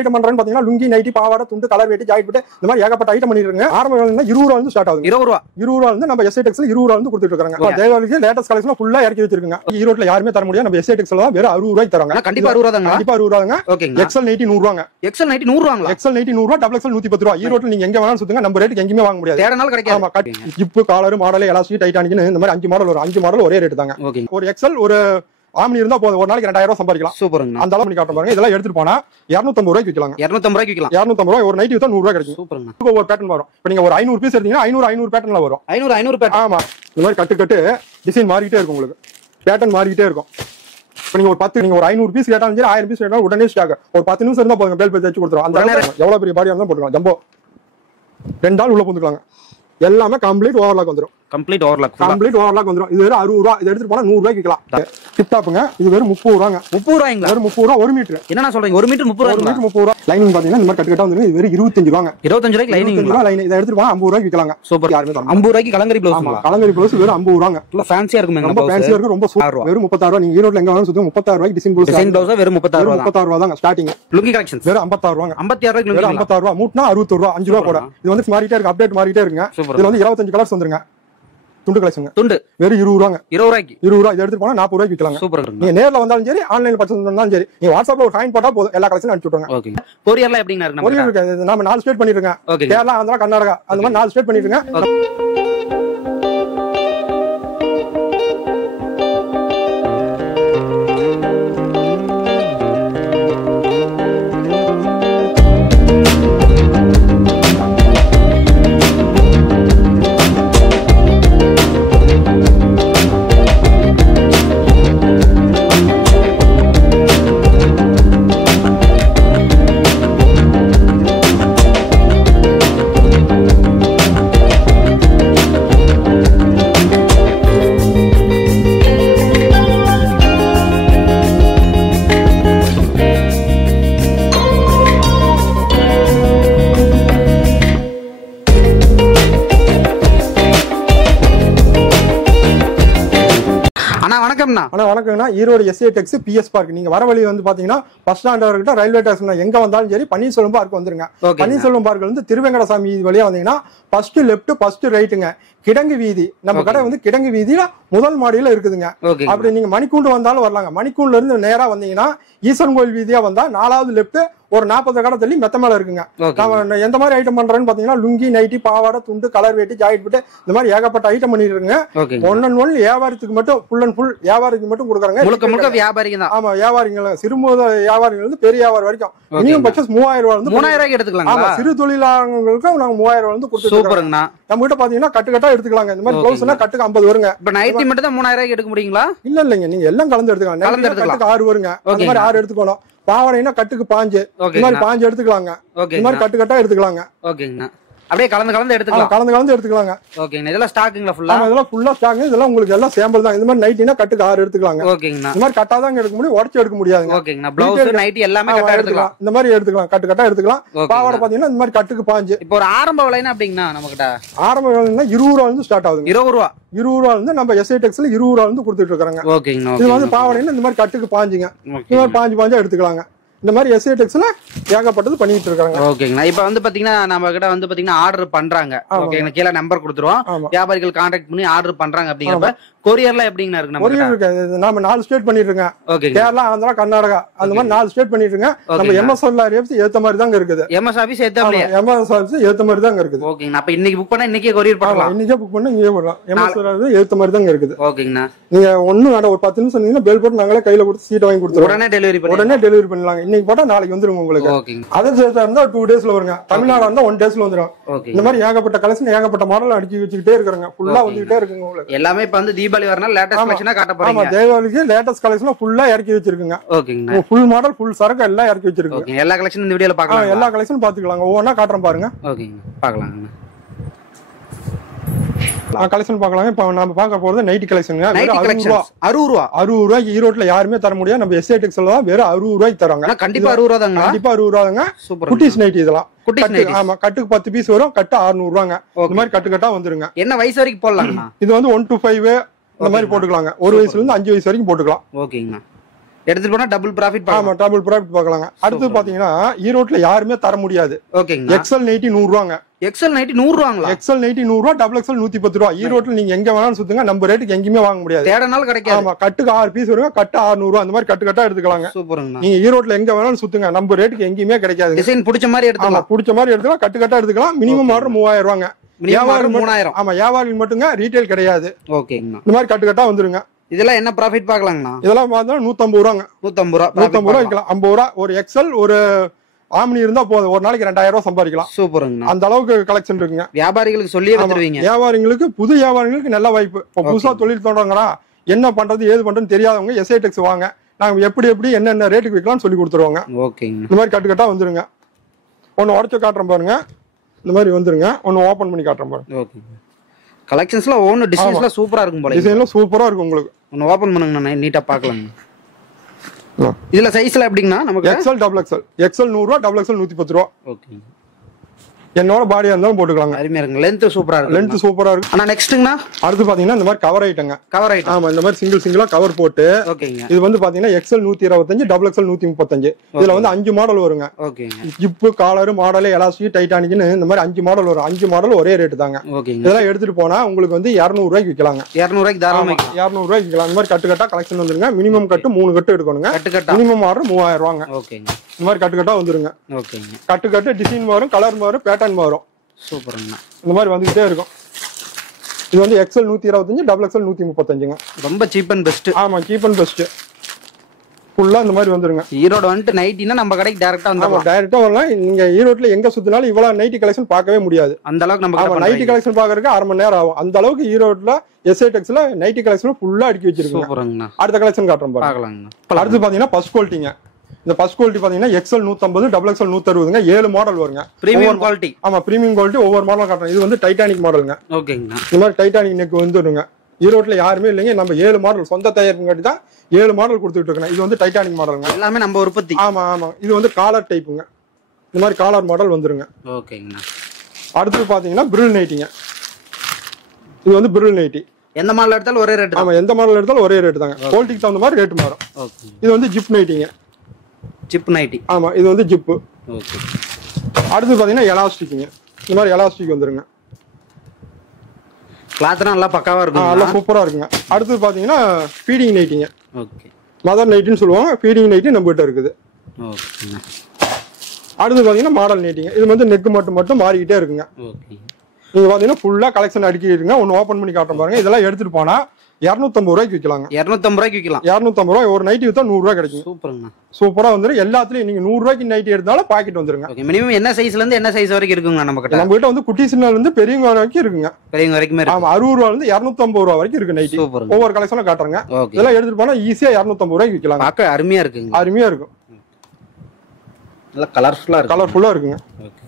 Item பண்றேன்னு பாத்தீங்கன்னா lungi nightie பாவாடை துண்டு கலர் வெட்டி ஜாக்கெட் போட்டு இந்த மாதிரி ஏகப்பட்ட ஐட்டம் பண்ணிருக்காங்க. ஆரம்ப விலை 20 ரூபா வந்து ஸ்டார்ட் ஆகுது. 20 ரூபா வந்து நம்ம எஸ்ஐடெக்ஸ்ல 20 ரூபா வந்து கொடுத்துட்டு இருக்காங்க. தேவாலிக்கு லேட்டஸ்ட் கலெக்ஷன் ஃபுல்லா இறக்கி வச்சிருக்காங்க. ஈரோட்ல யாருமே தர முடியாது. நம்ம எஸ்ஐடெக்ஸ்ல தான் வெறும் 60 ரூபாய்க்கு தராங்க. கண்டிப்பா 60 ரூபா தாங்க. கண்டிப்பா 60 ரூபாங்க. எக்ஸ்எல் நைட்டி 100 ரூபாங்க. எக்ஸ்எல் நைட்டி 100 ரூபாங்களா? எக்ஸ்எல் நைட்டி 100 ரூபா, டபுள் எக்ஸ்எல் 110 ரூபா. ஈரோட்ல நீங்க எங்க வேணாலும் சுத்துங்க, நம்ம ரேட்டுக்கு எங்கேயுமே வாங்க முடியாது. தேடனால கிடைக்காது. ஆமா, zip collar model elastic titanic இந்த மாதிரி 5 மாடல் வரும். 5 மாடல் ஒரே ரேட் தாங்க. ஒரு எக்ஸ்எல் ஒரு ஆம்னி இருந்தா போதும், ஒரு நாளைக்கு 2000 ரூபாய் சம்பாதிக்கலாம். சூப்பருங்க. அந்த அளவு பண்ணி காட்ட பாருங்க. இதெல்லாம் எடுத்துட்டு போனா 250 ரூபாய்க்கு விக்கலாம். 250 ரூபாய்க்கு விக்கலாம். 250 ரூபாய் ஒரு நைட்டி வித்தா 100 ரூபாய் கிடைக்கும். சூப்பருங்க. ஒரு பேட்டர்ன் வரும். இப்போ நீங்க ஒரு 500 பீஸ் எடுத்தீங்கன்னா 500 பேட்டர்ன்ல வரும். 500 பேட்டர்ன். ஆமா, இந்த மாதிரி கட்டு டிசைன் மாறிட்டே இருக்கும். உங்களுக்கு பேட்டர்ன் மாறிட்டே இருக்கும். இப்போ நீங்க ஒரு 10 நீங்க ஒரு 500 பீஸ் கேட்டாலும் சரி, 1000 பீஸ் கேட்டாலும் உடனே ஸ்டாக். ஒரு 10 நிமிஷம் இருந்தா போதும், பேல் பேச்சு வச்சு கொடுத்துரும். அந்த எவ்வளவு பெரிய பாடியா இருந்தாலும் போட்டுக்கலாம். ஜம்போ 2 ஆள் உள்ள போந்துக்கலாங்க. எல்லாமே கம்ப்ளீட் ஓவர்லாக் வந்துரும். கம்ப்ளீட் ஓவர்லாக் வந்துரும். இது வெறும் 60 ரூபாய். இது எடுத்துட்டு போனா 100 ரூபாய்க்கு விக்கலாம். டிப் டாப்ங்க. இது வெறும் 30 ரூபாங்க. 30 ரூபாய்ங்களா? வெறும் 30 ரூபாய் 1 மீட்டர். என்ன சொல்றீங்க? 1 மீட்டர் 30 ரூபாய். 1 மீட்டர் 30 ரூபாய். லைனிங் பாத்தீங்கன்னா இந்த மாதிரி கட்டு வந்துரும். இது வெறும் 25 ரூபாங்க. 25 ரூபாய்க்கு லைனிங். லைன் இதை எடுத்துட்டு போனா 50 ரூபாய்க்கு விக்கலாங்க. சூப்பர். 50 ரூபாய்க்கு கலங்கரி ப்ளவுஸ். கலங்கரி ப்ளவுஸ் வெறும் 50 ரூபாங்க. நல்ல ஃபேன்சியா இருக்குங்க. ரொம்ப ஃபேன்சியா இருக்கு. ரொம்ப சூப்பர். வெறும் 36 ரூபாய். நீங்க ஈரோட்ல எங்க வேணாலும் சுத்துங்க, 36 ரூபாய்க்கு டிசைன் ப்ளவுஸ். டிசைன் ப்ளவுஸ் வெறும் 36 ரூபாய் தாங்க ஸ்டார்டிங். லுங்கி கலெக்ஷன்ஸ் வெறும் 56 ரூபாங்க. 56 ரூபாய்க்கு வெறும் 56 ரூபாய். மூட்னா 60 ரூபாய். 5 ரூபாய் கூட. இது வந்து மாறிட்டே இருக்கு, அப்டேட் மாறிட்டே இருக்குங்க. இதுல வந்து 25 கலர்ஸ் வந்துருங்க. துண்டு கலெக்ஷன் துண்டு வெறும் 20 ரூபாங்க. 20 ரூபாய்க்கு. 20 ரூபாய். இதை எடுத்துட்டு போனா 40 ரூபாய்க்கு விக்கலாங்க. சூப்பர். நீங்க நேர்ல வந்தாலும் சரி, ஆன்லைன்ல பர்ச்சேஸ் பண்ணாலும் சரி, நீங்க வாட்ஸ்அப்ல ஒரு காயின் போட்டா போதும், எல்லா கலெக்ஷனும் அனுப்பிச்சு விட்டுருங்க. ஓகே. கொரியர்ல எப்படிங்க இருக்கு? கொரியர் இருக்கு. நாம 4 ஸ்டேட் பண்ணிருக்கோம். கேரளா, ஆந்திரா, கர்நாடகா அந்த மாதிரி 4 ஸ்டேட் பண்ணிருக்கோம். வணக்கம்ண்ணா. Erode SITEX BS park. நீங்க வர வழி வந்து பாத்தீங்கன்னா பஸ் ஸ்டாண்ட் வரைக்கும் ரயில்வே ஸ்டேஷன் எங்க வந்தாலும் சரி, பன்னீர்செல்வம் பார்க் வந்துருங்க. பன்னீர்செல்வம் பார்க்ல இருந்து திருவேங்கடசாமி வழியா வந்தீங்கன்னா ஃபர்ஸ்ட் லெஃப்ட் ஃபர்ஸ்ட் ரைட்டுங்க. கிடங்கு வீதி. நம்ம கடை வந்து கிடங்கு வீதியில முதல் மாடியில இருக்குதுங்க. அப்படி நீங்க மணிக்கூண்டு வந்தாலும் வரலாங்க. மணிக்கூண்டுல இருந்து நேரா வந்தீங்கன்னா ஈசன் கோயில் வீதியா வந்தா 4வது லெஃப்ட் ஒரு 40 கடை தள்ளி மெத்த மேல இருக்குங்க. நம்ம எந்த மாதிரி ஐட்டம் பண்றேன்னு பாத்தீங்கன்னா லுங்கி நைட்டி பாவாடை துண்டு கலர் வெட்டி ஜாக்கெட் போட்டு இந்த மாதிரி ஏகப்பட்ட ஐட்டம் பண்ணிட்டு இருக்குங்க. 1 வியாபாரத்துக்கு மட்டும் ஃபுல் அண்ட் ஃபுல் வியாபாரத்துக்கு மட்டும் கொடுக்குறாங்க. வியாபாரிங்க தான். ஆமா, வியாபாரிகள் சிறு வியாபாரிகள் இருந்து பெரிய வியாபாரம் வரைக்கும் மினிமம் பட்சம் 3000 ரூபாய் வந்து 3000 ரூபாய்க்கு எடுத்துக்கலாம். ஆமா, சிறு தொழிலாளர்களுக்கு நாங்க 3000 ரூபாய் வந்து கொடுத்துருக்கோம். நம்ம கிட்ட பாத்தீங்கன்னா கட்டு எடுத்துக்கலாங்க. இந்த மாதிரி ப்ளவுஸ்னா கட்டுக்கு 50 வருங்க. இப்ப நைட்டி மட்டும் தான் 3000 ரூபாய்க்கு எடுக்க முடியுங்களா? இல்லைங்க, நீங்க எல்லாம் கலந்து எடுத்துக்கலாம். கட்டுக்கு 6 வருங்க. அந்த மாதிரி 6 எடுத்துக்கணும். பாவாடைனா கட்டுக்கு 5. இந்த மாதிரி 5 எடுத்துக்கலாங்க. இந்த மாதிரி கட்டு எடுத்துக்கலாங்க. ஓகேங்கண்ணா. அப்படியே கலந்து எடுத்துக்கலாம். கலந்து எடுத்துக்கலாங்க. ஓகேங்க. இதெல்லாம் ஸ்டாக்குங்களா ஃபுல்லா? ஆமா, இதெல்லாம் ஃபுல்லா ஸ்டாக். இதெல்லாம் உங்களுக்கு எல்லாம் சாம்பிள் தான். இந்த மாதிரி நைட்டினா கட்டுக்கு 6 எடுத்துக்கலாங்க. ஓகேங்கண்ணா. இந்த மாதிரி கட்டா தான் எடுக்க முடியும், உடைச்சு எடுக்க முடியாதுங்க. ஓகேங்கண்ணா. ப்ளவுஸ் நைட்டி எல்லாமே கட்டா எடுத்துக்கலாம். இந்த மாதிரி எடுத்துக்கலாம். கட்டா எடுத்துக்கலாம். பாவாடை பாத்தீங்கன்னா இந்த மாதிரி கட்டுக்கு 5. இப்போ ஒரு ஆரம்ப விலைனா அப்படிங்கண்ணா நம்மகிட்ட ஆரம்ப விலைனா 20 ரூபாய் வந்து ஸ்டார்ட் ஆகுது. 20 ரூபாய். 20 ரூபாய் வந்து நம்ம எஸ்ஐடெக்ஸ்ல 20 ரூபாய் வந்து கொடுத்துட்டு இருக்காங்க. ஓகேங்கண்ணா. இது வந்து பாவாடைனா இந்த மாதிரி கட்டுக்கு 5ங்க. இந்த மாதிரி 5 எடுத்துக்கலாங்க. இந்த மாதிரி எஸ்ஐடெக்ஸ்ல ஏகப்பட்டது பண்ணிட்டு இருக்காங்க. ஓகேங்கண்ணா. இப்ப வந்து பாத்தீங்கன்னா நம்ம கிட்ட வந்து பாத்தீங்கன்னா ஆர்டர் பண்றாங்க. ஓகேங்கண்ணா. கீழே நம்பர் கொடுத்துருவோம். வியாபாரிகள் கான்டாக்ட் பண்ணி ஆர்டர் பண்றாங்க அப்படிங்கிறப்ப கொரியர்ல எப்படிங்கண்ணா இருக்கு? கொரியர் இருக்கு. நாம 4 ஸ்டேட் பண்ணிட்டு இருக்கோம். கேரளா, ஆந்திரா, கர்நாடகா அந்த மாதிரி 4 ஸ்டேட் பண்ணிட்டு இருக்கோம். நம்ம எம்எஸ் ஆபீஸ் ஏத்த மாதிரி தாங்க இருக்குது. எம்எஸ் ஆபீஸ் ஏத்த மாதிரி. எம்எஸ் ஆபீஸ் ஏத்த மாதிரி தாங்க இருக்குது. ஓகேங்கண்ணா. அப்ப இன்னைக்கு புக் பண்ணா இன்னைக்கே கொரியர் பண்ணலாம். இன்னைக்கே புக் பண்ணா இங்கே வரலாம். எம்எஸ் ஆபீஸ் ஏத்த மாதிரி தாங்க இருக்குது. ஓகேங்கண்ணா. நீங்க ஒண்ணும் வேண்டாம், ஒரு 10 நிமிஷம் சொன்னீங்கன்னா பெல் போட்டு நாங்களே கையில கொடுத்து சீட் வாங்கி கொடுத்துருவோம். உடனே டெலிவரி பண்ணலாம். இன்னைக்கு போட்டா நாளைக்கு வந்துரும் உங்களுக்கு. அதர் ஸ்டேட்டா இருந்தா 2 டேஸ்ல வருங்க. தமிழ்நாடு இருந்தா 1 டேஸ்ல வந்துரும். இந்த மாதிரி ஏகப்பட்ட கலெக்ஷன் ஏகப்பட்ட மாடல் அடிச்சு வச்சுக்கிட்டே இருக்காங்க. ஃபுல்லா வந்துட்டே இருக்குங்க உங்களுக்கு. எல்லாமே இப்ப வந்து தீபாவளி வரனால லேட்டஸ்ட் கலெக்ஷனா காட்ட போறீங்க. ஆமா, தேவாலிக்கு லேட்டஸ்ட் கலெக்ஷன் ஃபுல்லா இறக்கி வச்சிருக்கீங்க. ஓகேங்க. ஃபுல் மாடல் ஃபுல் சரக்கு எல்லாம் இறக்கி வச்சிருக்கீங்க. ஓகே. எல்லா கலெக்ஷன் இந்த வீடியோல பார்க்கலாம். எல்லா கலெக்ஷனும் பாத்துக்கலாம். ஒவ்வொண்ணா காட்டுறேன் பாருங்க. ஓகேங்க, பார்க்கலாங்க. கலெக்ஷன் பார்க்கலாம். இப்ப நம்ம பார்க்க போறது நைட்டி கலெக்ஷன். 60 ரூபாய்க்கு ஈரோட்ல யாருமே தர முடியாது. நம்ம எஸ்ஐடெக்ஸ்ல தான் வெறும் 60 ரூபாய்க்கு தராங்க. கண்டிப்பா 60 ரூபா தாங்க. கண்டிப்பா 60 ரூபா தாங்க. குட்டிஸ் நைட்டி இதெல்லாம். ஆமா, கட்டுக்கு 10 பீஸ் வரும். கட்டு 600 ரூபாங்க. இந்த மாதிரி கட்டா வந்துருங்க. என்ன வயசு வரைக்கும் போடலாம்? இது வந்து 1 to 5 இந்த மாதிரி போட்டுக்கலாங்க. 1 வயசுல இருந்து 5 வயசு வரைக்கும் போட்டுக்கலாம். ஓகேங்கண்ணா. எடுத்துட்டு போனா டபுள் ப்ராஃபிட் ஆமா டபுள் ப்ராஃபிட் பார்க்கலாங்க. அடுத்து பாத்தீங்கன்னா ஈரோட்ல யாருமே தர முடியாது. ஓகேங்க. எக்ஸல் நைட்டி 100 ரூபாங்க. எக்ஸல் நைட்டி 100 ரூபாங்களா? எக்ஸல் நைட்டி 100 ரூபா, டபுள் எக்ஸல் 110 ரூபா. ஈரோட்ல நீங்க எங்க வேணாலும் சுத்துங்க, நம்ம ரேட்டுக்கு எங்கேயுமே வாங்க முடியாது. தேடனால கிடைக்காது. ஆமா, கட்டுக்கு 6 பீஸ் வருங்க, கட்டு 600 ரூபா, அந்த மாதிரி கட்டு கட்டா எடுத்துக்கலாங்க. சூப்பருங்க. நீங்க ஈரோட்ல எங்க வேணாலும் சுத்துங்க, நம்ம ரேட்டுக்கு எங்கேயுமே கிடைக்காது. டிசைன் பிடிச்ச மாதிரி எடுத்துக்கலாம். பிடிச்ச மாதிரி எடுத்துக்கலாம், கட்டு கட்டா எடுத்துக்கலாம். மினிமம் ஆர்டர் 3000 ரூபாங்க. வியாபாரம் 3000. ஆமா, வியாபாரிகள் மட்டுங்க, ரீட்டைல் கிடையாது. ஓகேங்க. இந்த மாதிரி கட்டு கட்டா வந்துருங்க. இதெல்லாம் என்ன ப்ராஃபிட் பார்க்கலாங்கண்ணா? இதெல்லாம் பார்த்தா 150 ரூபாங்க. 150 ரூபா. 150 ரூபா விற்கலாம். 50 ரூபா ஒரு எக்ஸல், ஒரு ஆம்னி இருந்தா போதும், ஒரு நாளைக்கு 2000 ரூபாய் சம்பாதிக்கலாம். சூப்பருங்க. அந்த அளவுக்கு கலெக்ஷன் இருக்குங்க. வியாபாரிகளுக்கு சொல்லியே வந்துருவீங்க. வியாபாரிகளுக்கு, புது வியாபாரிகளுக்கு நல்ல வாய்ப்பு. இப்போ புதுசா தொழில் தொடங்குறா, என்ன பண்றது ஏது பண்றதுன்னு தெரியாதவங்க எஸ்ஐடெக்ஸ் வாங்க, நாங்க எப்படி என்னென்ன ரேட்டுக்கு விற்கலாம்னு சொல்லி கொடுத்துருவாங்க. ஓகேங்க. இந்த மாதிரி கட்டு கட்டா வந்துருங்க. ஒன்னு உடச்சு காட்டுறேன் பாருங்க, இந்த மாதிரி வந்துருங்க. ஒன்னு ஓபன் பண்ணி காட்டுறேன் பாருங்க. ஓகேங்க. கலெக்ஷன்ஸ்லாம் ஒவ்வொரு டிசைன்ஸ்லாம் சூப்பரா இருக்கும் போல. டிசைன்லாம் சூப்பரா இருக்கும் உங்களுக்கு. ஒன்னு ஓபன் பண்ணுங்க, நீட்டா பார்க்கலாம். இதுல சைஸ்ல எப்படிங்கண்ணா? நமக்கு எக்ஸல், டபுள் எக்ஸல். எக்ஸல் 100 ரூபா, டபுள் எக்ஸல் 110 ரூபா. ஓகே. என்னோட பாடியா இருந்தாலும் போட்டுக்கலாங்க. அருமையா இருக்கு. லென்த் சூப்பரா இருக்கு. லென்த் சூப்பரா இருக்கு. ஆனா நெக்ஸ்ட்ங்கண்ணா, அடுத்து பாத்தீங்கன்னா இந்த மாதிரி கவர் ஐட்டங்க. Cover item. ஆமா, இந்த மாதிரி சிங்கிளா கவர் போட்டு. ஓகேங்க. இது வந்து பாத்தீங்கன்னா எக்ஸல் 125, டபுள் எக்ஸல் 135. இதுல வந்து 5 மாடல் வருங்க. ஓகேங்க. ஜிப்பு, காலர், மாடல், எலாஸ்டிக், டைட்டானிக்னு இந்த மாதிரி 5 மாடல் வரும். 5 மாடல் ஒரே ரேட் தாங்க. ஓகேங்க. இதெல்லாம் எடுத்துட்டு போனா உங்களுக்கு வந்து 200 ரூபாய்க்கு விற்கலாங்க. 200 ரூபாய்க்கு தாராளமா 200 ரூபாய்க்கு விற்கலாம். இந்த மாதிரி கட்டு கட்டா கலெக்ஷன் வந்துருங்க. மினிமம் கட்டு 3 கட்டு எடுக்கணுங்க. கட்டு கட்டா மினிமம் ஆர்டர் 3000 ரூபாங்க. ஓகேங்க. இந்த மாதிரி கட்டு கட்டா வந்துருங்க. ஓகேங்க. கட்டு கட்டு டிசைன் மாறும், கலர் மாறும், பேட்டர்ன் மாறும். சூப்பருங்க. இந்த மாதிரி வந்துகிட்டே இருக்கும். இது வந்து எக்ஸல் 125, டபுள் எக்ஸல் 135ங்க. ரொம்ப சீப் அண்ட் பெஸ்ட். ஆமா, சீப் அண்ட் பெஸ்ட். ஃபுல்லா இந்த மாதிரி வந்துருங்க. ஈரோடு வந்துட்டு நைட்டினா நம்ம கடைக்கு டைரக்டா வந்துடலாம். டைரக்டா வரலாம். நீங்க ஈரோட்ல எங்க சுத்தினாலும் இவ்வளவு நைட்டி கலெக்ஷன் பார்க்கவே முடியாது. அந்த அளவுக்கு நம்ம நைட்டி கலெக்ஷன் பாக்குறதுக்கு 1/2 மணி நேரம் ஆகும். அந்த அளவுக்கு ஈரோட்ல எஸ்ஐடெக்ஸ்ல நைட்டி கலெக்ஷன் ஃபுல்லா அடுக்கி வச்சிருக்கோம். சூப்பருங்க. அடுத்த கலெக்ஷன் காட்டுறோம் பாருங்க. அடுத்து பாத்தீங்கன்னா ஃபர்ஸ்ட் குவாலிட்டிங்க. இந்த ஃபர்ஸ்ட் குவாலிட்டி பாத்தீங்கன்னா எக்ஸல் 150, டபுள் எக்ஸல் 160ங்க. 7 மாடல் வருங்க. Premium quality. ஆமா, பிரீமியம் குவாலிட்டி. ஒவ்வொரு மாடல் காட்டுறோம். இது வந்து டைட்டானிக் மாடலுங்க. ஓகேங்க. இந்த மாதிரி டைட்டானிக் நெக் வந்துருங்க. ஈரோட்ல யாருமே இல்லைங்க. நம்ம 7 மாடல் சொந்த தயாரிப்புங்காட்டி தான் 7 மாடல் கொடுத்துட்டு இருக்கோம். இது வந்து டைட்டானிக் மாடலுங்க. எல்லாமே நம்ம உற்பத்தி. ஆமா ஆமா. இது வந்து காலர் டைப்புங்க. இந்த மாதிரி காலர் மாடல் வந்துருங்க. ஓகேங்க. அடுத்து பாத்தீங்கன்னா பிரில் நைட்டிங்க. இது வந்து பிரில் நைட்டி. எந்த மாடல் எடுத்தாலும் ஒரே ரேட். ஆமா, எந்த மாடல் எடுத்தாலும் ஒரே ரேட் தாங்க. குவாலிட்டிக்கு தகுந்த மாதிரி ரேட் மாறும். ஓகே. இது வந்து ஜிப் நைட்டிங்க. Zip nightie. ஆமா, இது வந்து ஜிப். ஓகே. அடுத்து பாத்தீங்கன்னா எலாஸ்டிக்ங்க. இந்த மாதிரி எலாஸ்டிக் வந்துருங்க. கிளாத்லாம் நல்லா பக்காவா இருக்கும். நல்லா சூப்பரா இருக்குங்க. அடுத்து பாத்தீங்கன்னா ஃபீடிங் நைட்டிங்க. ஓகே. மதர் நைட்டின்னு சொல்லுவாங்க. ஃபீடிங் நைட்டி நம்ம கிட்ட இருக்குது. ஓகே. அடுத்து பாத்தீங்கன்னா மாடல் நைட்டிங்க. இது வந்து நெக் மட்டும் மாறிக்கிட்டே இருக்குங்க. ஓகே. நீங்க பாத்தீங்கன்னா ஃபுல்லா கலெக்ஷன் அடுக்கிட்டுங்க. ஒன்னு ஓபன் பண்ணி காட்டுறேன் பாருங்க. இதெல்லாம் எடுத்துட்டு போனா 250 ரூபாய்க்கு விற்கலாங்க. 250 ரூபாய்க்கு விற்கலாம். 250 ரூபாய். ஒரு நைட்டி வித்தா 100 ரூபாய் கிடைக்கும். சூப்பருங்க. சூப்பரா வந்துரும். எல்லாத்துலயும் நீங்க 100 ரூபாய்க்கு நைட்டி எடுத்தாலும் பாக்கெட் வந்துருங்க. ஓகே. மினிமம் என்ன சைஸ்ல இருந்து என்ன சைஸ் வரைக்கும் இருக்குங்க நம்ம கிட்ட? நம்ம கிட்ட வந்து குட்டிஸ்ல இருந்து பெரியவங்க வரைக்கும் இருக்குங்க. பெரியவங்க வரைக்குமே இருக்கு. ஆமா, 60 ரூபாயில இருந்து 250 ரூபாய் வரைக்கும் இருக்கு நைட்டி. ஒவ்வொரு கலெக்ஷனும் காட்டுறேங்க. இதெல்லாம் எடுத்துட்டு போனா ஈஸியா 250 ரூபாய்க்கு விற்கலாம். பார்க்க அருமையா இருக்குங்க. அருமையா இருக்கும். நல்லா கலர்ஃபுல்லா இருக்கு. கலர்ஃபுல்லா இருக்குங்க. ஓகே.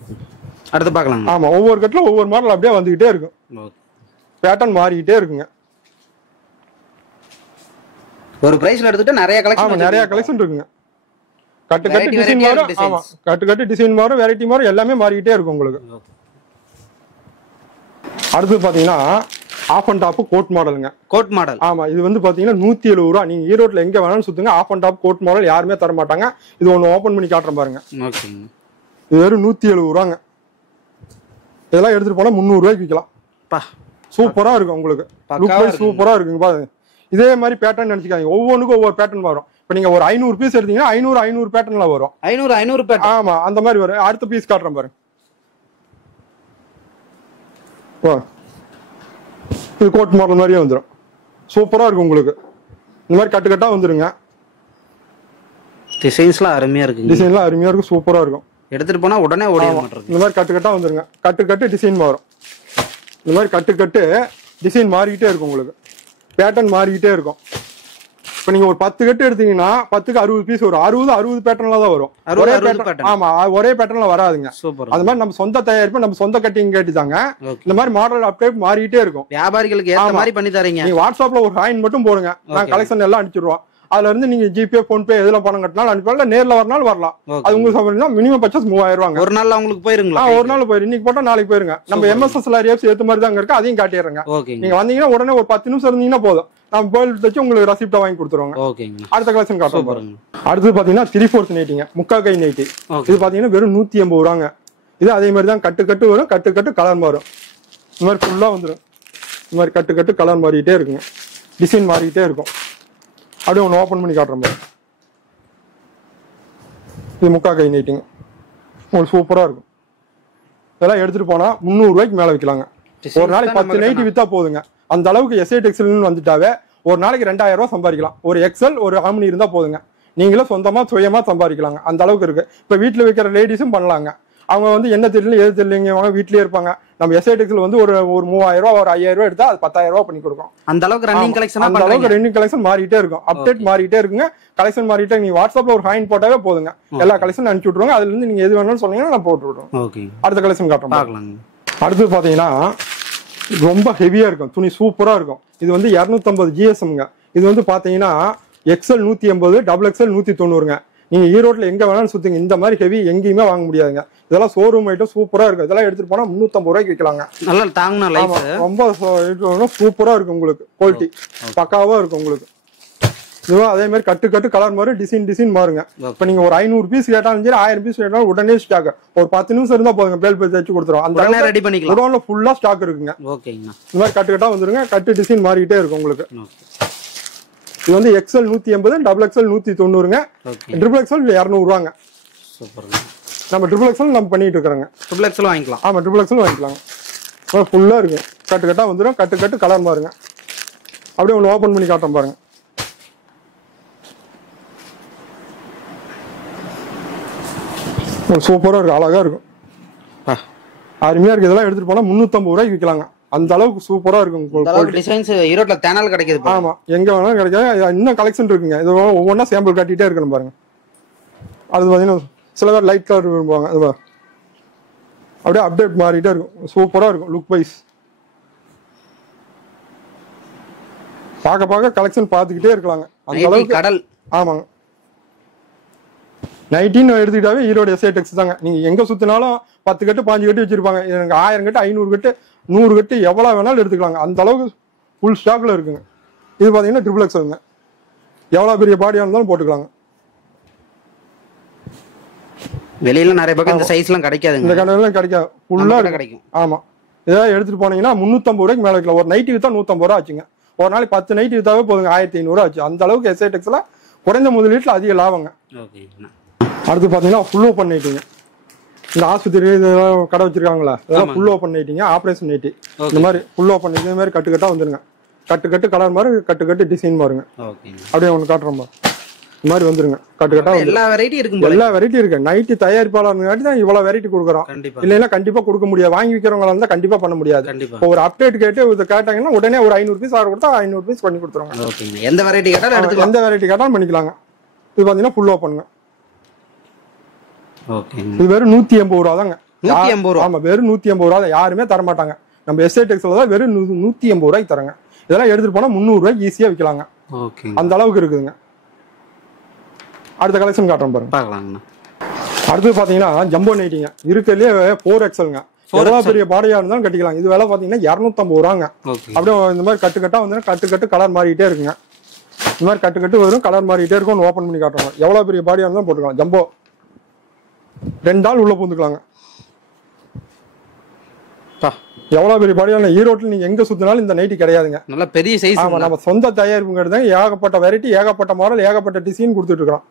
அடுத்து பார்க்கலாம். ஆமா, ஒவ்வொரு கட்ல ஒவ்வொரு மாடல் அப்படியே வந்துகிட்டே இருக்கும். ஓகே. பேட்டர்ன் மாறிக்கிட்டே இருக்குங்க. ஒரு பிரைஸ்ல எடுத்துட்டு நிறைய கலெக்ஷன். ஆமா, நிறைய கலெக்ஷன் இருக்குங்க. கட்டு டிசைன் மாறும். ஆமா, கட்டு டிசைன் மாறும், வெரைட்டி மாறும், எல்லாமே மாறிக்கிட்டே இருக்கும் உங்களுக்கு. அடுத்து பாத்தீங்கன்னா ஆஃப் அண்ட் டாப் கோட் மாடலுங்க. Code model. ஆமா, இது வந்து பாத்தீங்கன்னா 170 ரூபா. நீங்க ஈரோட்ல எங்க வேணாலும் சுத்துங்க. Off and top coat model யாருமே தர மாட்டாங்க. இது ஒன்னு ஓபன் பண்ணி காட்டுறேன் பாருங்க. ஓகேங்க. இது வெறும் 170 ரூபாங்க. இதெல்லாம் எடுத்துட்டு போனா 300 ரூபாய்க்கு விற்கலாம். சூப்பரா இருக்கும் உங்களுக்கு. லுக் வைஸ் சூப்பரா இருக்குங்க பாருங்க. இதே மாதிரி பேட்டர்ன் நினைச்சுக்காதீங்க. ஒவ்வொன்றுக்கும் ஒவ்வொரு பேட்டர்ன் வரும். இப்ப நீங்க ஒரு 500 பீஸ் எடுத்தீங்கன்னா 500 பேட்டர்ன்ல வரும். 500 பேட்டர்ன். ஆமா, அந்த மாதிரி வரும். அடுத்த பீஸ் காட்டுறேன் பாருங்க. இது கோட் மாடல் மாதிரியே வந்துடும். சூப்பரா இருக்கும் உங்களுக்கு. இந்த மாதிரி கட்டு கட்டா வந்துருங்க. டிசைன்ஸ்லாம் அருமையா இருக்கு. டிசைன்லாம் அருமையா இருக்கும். சூப்பரா இருக்கும். எடுத்துட்டு போனா உடனே ஓடிட மாட்டேங்குது. இந்த மாதிரி கட்டு கட்டா வந்துருங்க. கட்டு டிசைன் மாறும். இந்த மாதிரி கட்டு டிசைன் மாறிக்கிட்டே இருக்கும் உங்களுக்கு. பேட்டர்ன் மாறிக்கிட்டே இருக்கும். இப்ப நீங்க ஒரு 10 கட்டு எடுத்தீங்கன்னா 10க்கு 60 பீஸ் வரும். 60 பேட்டர்ன்ல தான் வரும். ஒரே பேட்டர்ன். ஆமா, ஒரே பேட்டர்ன்ல வராதுங்க. அது மாதிரி நம்ம சொந்த தயாரிப்பு, நம்ம சொந்த கட்டிங் கேட்டுதாங்க. இந்த மாதிரி மாடல் அப்டேட் மாறிக்கிட்டே இருக்கும். வியாபாரிகளுக்கு ஏத்த மாதிரி பண்ணி தரீங்க. நீங்க வாட்ஸ்அப்ல ஒரு ஹாயின் மட்டும் போடுங்க. நான் கலெக்ஷன் எல்லாம் அனுப்பிச்சிடுவோம். அதுல இருந்து நீங்க ஜிபே போன்பே எதுல பணம் கட்டினாலும் அனுப்பலாம், நேர்ல வரனாலும் வரலாம். அது உங்களுக்கு சௌகரியம்னா மினிமம் பர்ச்சேஸ் 3000 ரூபாங்க. ஒரு நாள்ல உங்களுக்கு போயிருங்களா? ஒரு நாள் போயிரு, இன்னைக்கு போட்டா நாளைக்கு போயிருங்க. நம்ம MSS லாரியாப்ஸ் ஏத்த மாதிரி தான் இருக்கு, அதையும் காட்டிடுறேங்க. நீங்க வந்தீங்கன்னா உடனே ஒரு 10 நிமிஷம் இருந்தீங்கன்னா போதும், நம்ம போயிட்டு வச்சு உங்களுக்கு ரெசிப்டா வாங்கி கொடுத்துருவாங்க. அடுத்த கலெக்ஷன் காட்டுறோம் பாருங்க. அடுத்து பாத்தீங்கன்னா 3/4 நைட்டிங்க, முக்கா கை நைட்டி. இது பாத்தீங்கன்னா வெறும் 180 ரூபாங்க. இது அதே மாதிரி தான் கட்டு கட்டு வரும், கட்டு கட்டு கலர் மாறும். இந்த மாதிரி ஃபுல்லா வந்துடும். இந்த மாதிரி கட்டு கட்டு கலர் மாறிட்டே இருக்குங்க, டிசைன் மாறிட்டே இருக்கும். அப்படியே ஒன்று ஓப்பன் பண்ணி காட்டுற மாதிரி. இது முக்கா கை நைட்டிங்க, உங்களுக்கு சூப்பரா இருக்கும். இதெல்லாம் எடுத்துட்டு போனா 300 ரூபாய்க்கு மேல விற்கலாங்க. ஒரு நாளைக்கு 10 நைட்டி வித்தா போதுங்க. அந்த அளவுக்கு எஸ்ஐ டெக்ஸ்டைல்னு வந்துட்டாவே ஒரு நாளைக்கு 2000 ரூபாய் சம்பாதிக்கலாம். ஒரு எக்ஸல் ஒரு ஆம்னி இருந்தா போதுங்க, நீங்களும் சொந்தமா சுயமா சம்பாதிக்கலாங்க. அந்த அளவுக்கு இருக்கு. இப்ப வீட்டுல வைக்கிற லேடிஸும் பண்ணலாங்க. அவங்க வந்து என்ன தெரியல எது தெரியலங்க, அவங்க வீட்லயே இருப்பாங்க. நம்ம எஸ்ஐ டெக்ஸ்டைல் வந்து ஒரு 3000 ரூபாய் ஒரு 5000 ரூபாய் எடுத்தா அது 10000 ரூபாய் பண்ணி கொடுக்கும். அந்த அளவுக்கு ரன்னிங் கலெக்ஷன், அந்த அளவுக்கு ரன்னிங் கலெக்ஷன் மாறிட்டே இருக்கும், அப்டேட் மாறிட்டே இருக்குங்க. கலெக்ஷன் மாறிட்டே, நீங்க வாட்ஸ்அப்ல ஒரு ஹைன் போட்டாவே போதுங்க, எல்லா கலெக்ஷன் அனுப்பிச்சு விட்டுருவாங்க. அதுல இருந்து நீங்க எது வேணும்னு சொன்னீங்கன்னா நான் போட்டு விடுறோம். அடுத்த கலெக்ஷன் காட்டுறோம். அடுத்து பாத்தீங்கன்னா ரொம்ப ஹெவியா இருக்கும், துணி சூப்பரா இருக்கும். இது வந்து 250 GSMங்க. இது வந்து பாத்தீங்கன்னா XL 180, XXL 190ங்க. நீங்க ஈரோட்ல எங்க வேணாலும் சுத்துங்க, இந்த மாதிரி ஹெவி எங்கேயுமே வாங்க முடியாதுங்க. இதெல்லாம் ஷோரூம் ஐட்டம் சூப்பரா இருக்கும். இதெல்லாம் எடுத்துட்டு போனா 350 ரூபாய்க்கு விற்கலாங்க. நல்லா தாங்கணும் லைஃப், ரொம்ப சூப்பரா இருக்கும். உங்களுக்கு குவாலிட்டி பக்காவா இருக்கும் உங்களுக்கு. இதுவும் அதே மாதிரி கட்டு கட்டு கலர் மாறும், டிசைன் மாறுங்க. இப்ப நீங்க ஒரு 500 பீஸ் கேட்டாலும் சரி, 1000 பீஸ் கேட்டாலும் உடனே ஸ்டாக். ஒரு 10 நிமிஷம் இருந்தா போதுங்க, பேல் பேல் வச்சு கொடுத்துருவோம். அந்த ரெடி பண்ணிக்கலாம். குடோன்ல ஃபுல்லா ஸ்டாக் இருக்குங்க. இந்த மாதிரி கட்டு கட்டா வந்துருங்க, கட்டு டிசைன் மாறிட்டே இருக்கும் உங்களுக்கு. இது வந்து XL 180, XXL 190ங்க. XXL 200 ரூபாங்க. நம்ம XXL நம்ம பண்ணிட்டு இருக்கிறோங்க. XXL வாங்கிக்கலாம். ஆமா, XXL வாங்கிக்கலாங்க. ஃபுல்லா இருக்கு, கட்டு கட்டா வந்துடும், கட்டு கட்டு கலர் மாறுங்க. அப்படியே ஒன்று ஓபன் பண்ணி காட்டுறோம் பாருங்க. சூப்பரா இருக்கு, அழகா இருக்கும், அருமையா இருக்கு. இதெல்லாம் எடுத்துட்டு போனா 350 ரூபாய்க்கு விற்கலாங்க. அந்த அளவுக்கு சூப்பரா இருக்கும். டிசைன்ஸ் ஈரோட்ல தேனல் கிடைக்குது. ஆமா, எங்க வேணாலும் கிடைக்காது. இன்னும் கலெக்ஷன் இருக்குங்க. இது ஒவ்வொன்னா சாம்பிள் காட்டிட்டே இருக்கணும் பாருங்க. அது பாத்தீங்கன்னா சில பேர் லைட் கலர் விரும்புவாங்க, அது அப்படியே அப்டேட் மாறிட்டே இருக்கும். சூப்பரா இருக்கும் லுக் வைஸ். பார்க்க கலெக்ஷன் பார்த்துக்கிட்டே இருக்கலாங்க, அந்த அளவுக்கு கடல். ஆமாங்க, நைட்டின்னு எடுத்துக்கிட்டாவே ஈரோடு எஸ்ஐ டெக்ஸ் தாங்க. நீங்க எங்க சுத்தினாலும் 10 கட்டு 5 கட்டு வச்சிருப்பாங்க. எனக்கு 1000 கட்டு 500 கட்டு 100 கட்டு எவ்வளவு வேணாலும் எடுத்துக்கலாங்க. அந்த அளவுக்கு ஃபுல் ஸ்டாக்ல இருக்குங்க. இது பாத்தீங்கன்னா XXLங்க. எவ்வளவு பெரிய பாடியா இருந்தாலும் போட்டுக்கலாங்க. வெளியில நிறைய பக்கம் இந்த சைஸ்லாம் கிடைக்காது, இந்த கடையில கிடைக்காது, ஃபுல்லா கிடைக்கும். ஆமா, ஏதாவது எடுத்துட்டு போனீங்கன்னா 350 ரூபாய்க்கு மேல வைக்கலாம். ஒரு நைட்டி வித்தா 150 ரூபா ஆச்சுங்க. ஒரு நாளைக்கு 10 நைட்டி வித்தாவே போதுங்க, 1500 ஆச்சு. அந்த அளவுக்கு எஸ்ஐ டெக்ஸ்ல குறைந்த முதலீட்டுல அதிக லாபங்க. அடுத்து பாத்தீங்கன்னா ஃபுல் ஓப்பன் நைட்டிங்க. இந்த ஆஸ்பத்திரி இதெல்லாம் கடை வச்சிருக்காங்களா, இதெல்லாம் ஃபுல் ஓப்பன் நைட்டிங்க. ஆப்ரேஷன் நைட்டி இந்த மாதிரி ஃபுல் ஓப்பன், இதே மாதிரி கட்டு கட்டா வந்துருங்க. கட்டு கட்டு கலர் மாறு, கட்டு கட்டு டிசைன் மாறுங்க. அப்படியே ஒன்று காட்டுறோம், இந்த மாதிரி வந்துருங்க. கட்டு கட்டா எல்லா வெரைட்டி இருக்கு, எல்லா வெரைட்டி இருக்கு. நைட்டி தயாரிப்பாளர்காட்டி தான் இவ்வளவு வெரைட்டி கொடுக்குறோம். இல்லைன்னா கண்டிப்பா கொடுக்க முடியாது. வாங்கி விற்கிறவங்களா இருந்தா கண்டிப்பா பண்ண முடியாது. ஒரு அப்டேட் கேட்டு இதை கேட்டாங்கன்னா உடனே ஒரு 500 பீஸ் ஆர்டர் கொடுத்தா 500 பீஸ் பண்ணி கொடுத்துருவாங்க. எந்த வெரைட்டி கேட்டாலும் எந்த வெரைட்டி கேட்டாலும் பண்ணிக்கலாங்க. இது பாத்தீங்கன்னா ஃபுல் ஓப்பனுங்க. இது வெறும் 180 ரூபா தாங்க. 180 ரூபா. ஆமா, வெறும் 180 ரூபா தான். யாருமே தர மாட்டாங்க. நம்ம எஸ்ஐ டெக்ஸ்ல தான் வெறும் 180 ரூபாய்க்கு தராங்க. இதெல்லாம் எடுத்துட்டு போனா 300 ரூபாய்க்கு ஈஸியா விற்கலாங்க. அந்த அளவுக்கு இருக்குதுங்க. அடுத்த கலெக்ஷன் காட்டுறோம் பாருங்க. அடுத்து பாத்தீங்கன்னா ஜம்போ நைட்டிங்க. இருக்கிறதுலே 4XLங்க. எவ்வளவு பெரிய பாடையா இருந்தாலும் கட்டிக்கலாம். இது விலை பாத்தீங்கன்னா 250 ரூபாங்க. அப்படியே இந்த மாதிரி கட்டு கட்டா வந்து கட்டு கட்டு கலர் மாறிட்டே இருக்குங்க. இந்த மாதிரி கட்டு கட்டு வரும், கலர் மாறிட்டே இருக்கும். ஓப்பன் பண்ணி காட்டுறோம். எவ்வளவு பெரிய பாடியா இருந்தாலும் போட்டுக்கலாம். ஜம்போ 2 ஆள் உள்ள பூந்துக்கலாங்க. எவ்வளவு பெரிய பாடியா, ஈரோட்டில் நீங்க எங்க சுத்தினாலும் இந்த நைட்டி கிடையாதுங்க. நல்ல பெரிய சைஸ். ஆமா, நம்ம சொந்த தயாரிப்புங்கிறது ஏகப்பட்ட வெரைட்டி, ஏகப்பட்ட மாடல், ஏகப்பட்ட டிசைன் கொடுத்துட்டு இருக்கோம்.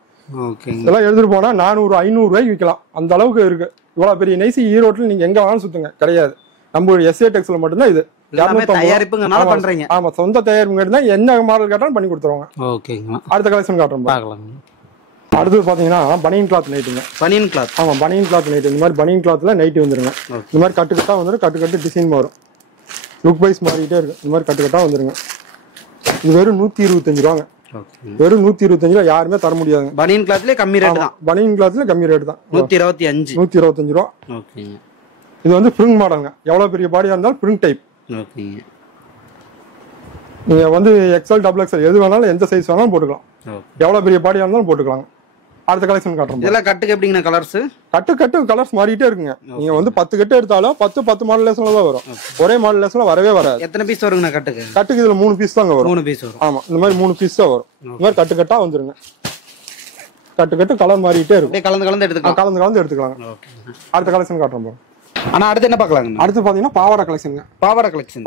இதெல்லாம் எடுத்துட்டு போனா 400 500 ரூபாய்க்கு விற்கலாம். அந்த அளவுக்கு இருக்கு. இவ்வளவு பெரிய நைசி ஈரோட்டில் நீங்க எங்க வேணாலும் சுத்துங்க, கிடையாது. நம்ம எஸ்ஏ டெக்ஸ்ல மட்டும்தான் இது. பண்றீங்க. ஆமா, சொந்த தயாரிப்புங்கிறது தான் என்ன மாடல் கேட்டாலும் பண்ணி கொடுத்துருவாங்க. அடுத்த கலெக்ஷன் காட்டுறோம். அடுத்து பாத்தீங்கன்னா பனியன் கிளாத் நைட்டுங்க. பனியன் கிளாத். ஆமா, பனியன் கிளாத் நைட். இந்த மாதிரி பனியன் கிளாத்ல நைட்டி வந்துருங்க. இந்த மாதிரி கட்டு கட்டா வந்துடும், கட்டு கட்டு டிசைன் மாறும். லுக் வைஸ் மாறிட்டே இருக்கு. இந்த மாதிரி கட்டு கட்டா வந்துருங்க. இது வெறும் 125 ரூபாங்க. வெறும் 125 ரூபா யாருமே தர முடியாதுங்க. பனியன் கிளாத்ல கம்மி ரேட் தான். பனியன் கிளாத்ல கம்மி ரேட் தான். 125 ரூபா. இது வந்து பிரிண்ட் மாடலுங்க. எவ்வளவு பெரிய பாடியா இருந்தாலும் பிரிண்ட் டைப். நீங்க வந்து XL XXL எது வேணாலும் எந்த சைஸ் வேணாலும் போட்டுக்கலாம். எவ்வளவு பெரிய பாடியா இருந்தாலும் போட்டுக்கலாங்க. அடுத்த கலெக்ஷன் காட்டுறோம். இதெல்லாம் கட்டுக்கு எப்படிங்க கலர்ஸ்? கட்டு கலர்ஸ் மாறிட்டே இருக்குங்க. நீங்க வந்து 10 கட்டு எடுத்தாலும் 10 மாடல் லேஸ்ல தான் வரும். ஒரே மாடல் லேஸ்ல வரவே வராது. எத்தனை பீஸ் வருங்க கட்டுக்கு? கட்டுக்கு இதுல 3 பீஸ் தாங்க வரும். 3 பீஸ் வரும். ஆமா, இந்த மாதிரி 3 பீஸ் தான் வரும். இந்த மாதிரி கட்டா வந்துருங்க. கட்டு கலர் மாறிட்டே இருக்கும். கலந்து எடுத்துக்கலாம். கலந்து எடுத்துக்கலாம். அடுத்த கலெக்ஷன் காட்டுறோம். ஆனா அடுத்து என்ன பார்க்கலாங்க? அடுத்து பாத்தீங்கன்னா பாவாடை கலெக்ஷன்.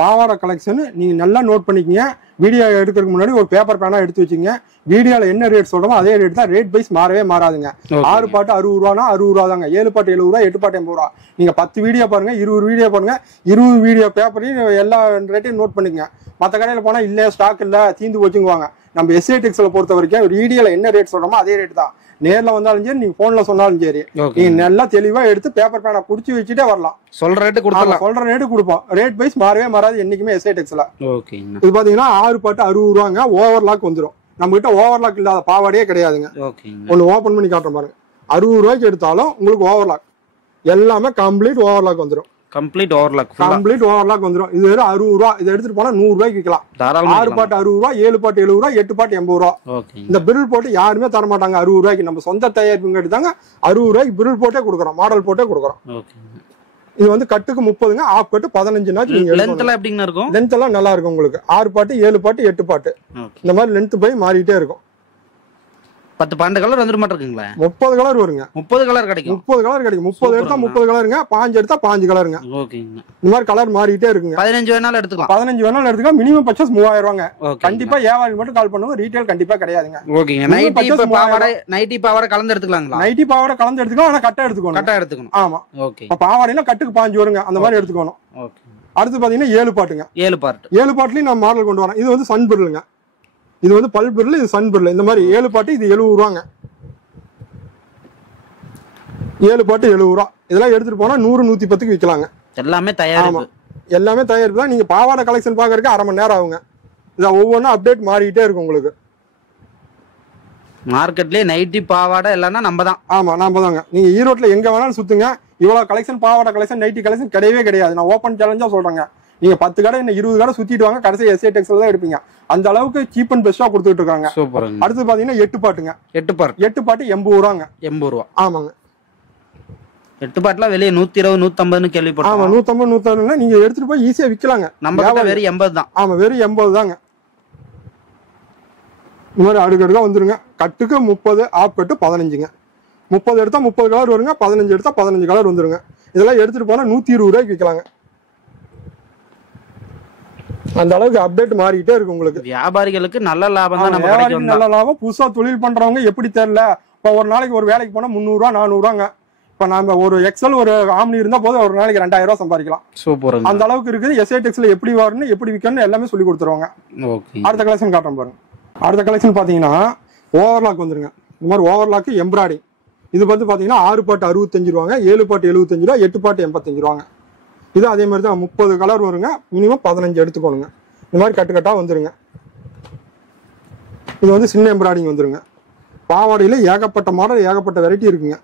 பாவாடை கலெக்ஷன் நீங்க நல்லா நோட் பண்ணிக்கங்க. வீடியோ எடுக்கிறதுக்கு முன்னாடி ஒரு பேப்பர் பேனா எடுத்து வச்சுங்க. வீடியோல என்ன ரேட் சொல்றோமோ அதே ரேட் தான். ரேட் வைஸ் மாறவே மாறாதுங்க. 6 பாட்டு 60 ரூபானா 60 ரூபா தாங்க. 7 பாட்டு 70 ரூபா, 8 பாட்டு 80 ரூபா. நீங்க 10 வீடியோ பாருங்க, 20 வீடியோ பாருங்க, 20 வீடியோ பேப்பரையும் எல்லா ரேட்டையும் நோட் பண்ணிக்கங்க. மற்ற கடையில போனா இல்ல ஸ்டாக் இல்ல தீந்து போச்சுங்குவாங்க. நம்ம SITEXல பொறுத்த வரைக்கும் வீடியோல என்ன ரேட் சொல்றோமோ அதே ரேட் தான். நேர்ல வந்தாலும் சரி, நீங்க போன்ல சொன்னாலும் சரி, நீங்க நல்லா தெளிவா எடுத்து பேப்பர் பேனா குடிச்சு வச்சுட்டே வரலாம். சொல்ற ரேட் கொடுப்போம். ரேட் வைஸ் மாறவே மாறாது என்னைக்குமே SITEXல. இது பாத்தீங்கன்னா 6 பாட்டு 60 ரூபாங்க. ஓவர்லாக் வந்துடும். நம்ம கிட்ட ஓவர்லாக் இல்லாத பாவாடையே கிடையாதுங்க. ஒன்னு ஓபன் பண்ணி காட்டுற பாருங்க. 60 ரூபாய்க்கு எடுத்தாலும் உங்களுக்கு ஓவர்லாக் எல்லாமே கம்ப்ளீட் ஓவர்லாக் வந்துடும். கம்ப்ளீட் ஓவர்லாக் வந்துடும். இது வெறும் 60 ரூபா. இதை எடுத்துட்டு போனா 100 ரூபாய்க்கு விற்கலாம். 6 பாட்டு 60 ரூபா, 7 பாட்டு 70 ரூபா, 8 பாட்டு 80 ரூபா. இந்த பிரில் போட்டு யாருமே தர மாட்டாங்க 60 ரூபாய்க்கு. நம்ம சொந்த தயாரிப்புங்க எடுத்தாங்க 60 ரூபாய்க்கு பிரில் போட்டே கொடுக்குறோம். மாடல் போட்டே கொடுக்குறோம். இது வந்து கட்டுக்கு 30ங்க. Of cut 15. லென்த் எல்லாம் நல்லா இருக்கும் உங்களுக்கு. 6 பாட்டு 7 பாட்டு 8 பாட்டு இந்த மாதிரி லென்த் போய் மாறிட்டே இருக்கும். 10-12 கலர் வந்துட மாட்டேங்குங்களா? 30 கலர் வருங்க. 30 கலர் கிடைக்கும். 30 எடுத்தா 30 கலருங்க. 5 எடுத்தா 5 கலருங்க. இந்த மாதிரி கலர் மாறிட்டே இருக்குங்க. 15 வேணாலும் எடுத்துக்கலாம். மினிமம் பர்ச்சேஸ் 3000 ரூபாங்க. கண்டிப்பா வியாபாரி மட்டும் கால் பண்ணுங்க. ரீட்டைல் கண்டிப்பா கிடையாதுங்க. நைட்டி பாவாடை கலந்து எடுத்துக்கலாங்களா? நைட்டி பாவாடை கலந்து எடுத்துக்கலாம். ஆனா கட்டா எடுத்துக்கணும். ஆமா, பாவாடைனா கட்டுக்கு 5 வருங்க. அந்த மாதிரி எடுத்துக்கணும். அடுத்து பாத்தீங்கன்னா 7 பாட்டுங்க. 7 பாட்டுலயும் நான் மாடல் கொண்டு வரேன். இது வந்து சன் பிரிலுங்க. இது வந்து பல் பிரில், இது சன் பிரில். இந்த மாதிரி 7 பாட்டு. இது 70 ரூபாங்க. 7 பாட்டு 70 ரூபா. இதெல்லாம் எடுத்துட்டு போனா 100 110க்கு விற்கலாங்க. எல்லாமே தயாரிப்பு. எல்லாமே தயாரிப்பு தான். நீங்க பாவாடை கலெக்ஷன் பாக்குறதுக்கு 1/2 மணி நேரம் ஆகுங்க. இதை ஒவ்வொன்றும் அப்டேட் மாறிட்டே இருக்கும் உங்களுக்கு. மார்க்கெட்லயே நைட்டி பாவாடை எல்லாம் நம்ம தான். ஆமா, நாம தாங்க. நீங்க ஈரோட்ல எங்க வேணாலும் சுத்துங்க. இவ்வளவு கலெக்ஷன் பாவாடை கலெக்ஷன் நைட்டி கலெக்ஷன் கிடையவே கிடையாது. நான் ஓப்பன் சேலஞ்சா சொல்றேங்க. நீங்க 10 கடை, 20 கடை சுத்திட்டு வாங்க. கடைசி SITEXல தான் எடுப்பீங்க. அந்த அளவுக்கு சீப் அண்ட் பெஸ்டா கொடுத்துட்டு இருக்காங்க. அடுத்து பாத்தீங்கன்னா 8 பாட்டுங்க. 8 பாட்டு 80 ரூபாங்க. 80 ரூபா. ஆமாங்க. 8 பாட்டுல வெளியே 120 150 கேள்விப்பட்டேன். ஆமா, 150 160 நீங்க எடுத்துட்டு போய் ஈஸியா விற்கலாங்க. நம்ம வெறும் 80 தான். ஆமா, வெறும் 80 தாங்க. இந்த மாதிரி அடுக்கடுக்கா வந்துருங்க. கட்டுக்கு 30, ஆஃப் கட்டு 15ங்க. 30 எடுத்தா 30 கலர் வருங்க. 15 எடுத்தா 15 கலர் வந்துருங்க. இதெல்லாம் எடுத்துட்டு போனா 120 ரூபாய்க்கு விற்கலாங்க. அந்த அளவுக்கு அப்டேட் மாறிட்டே இருக்கு உங்களுக்கு. வியாபாரிகளுக்கு நல்ல லாபம் தான். நல்ல லாபம். புதுசா தொழில் பண்றவங்க எப்படி தெரியல. இப்ப ஒரு நாளைக்கு ஒரு வேலைக்கு போனா 300 ரூபா 400 ரூபாங்க. இப்ப நாம ஒரு எக்ஸல் ஒரு ஆம்னி இருந்தா போதும் ஒரு நாளைக்கு 2000 ரூபாய் சம்பாதிக்கலாம். சூப்பர். அந்த அளவுக்கு இருக்குது. SITEXல எப்படி வரணும், எப்படி விற்கணும் எல்லாமே சொல்லி கொடுத்துருவாங்க. அடுத்த கலெக்ஷன் காட்டுறோம் பாருங்க. அடுத்த கலெக்ஷன் பாத்தீங்கன்னா ஓவர்லாக் வந்துருங்க. இந்த மாதிரி ஓவர்லாக் எம்ப்ராய்டிங். இது வந்து பாத்தீங்கன்னா 6 பாட்டு 65 ரூபாங்க. 7 பாட்டு 75 ரூபா, 8 பாட்டு 85 ரூபாங்க. இது அதே மாதிரி தான் 30 கலர் வருங்க. மினிமம் 15 எடுத்துக்கோணுங்க. இந்த மாதிரி கட்டுக்கட்டா வந்துருங்க. இது வந்து சின்ன எம்ப்ராய்டிங் வந்துருங்க. பாவாடையில ஏகப்பட்ட மாடல், ஏகப்பட்ட வெரைட்டி இருக்குங்க.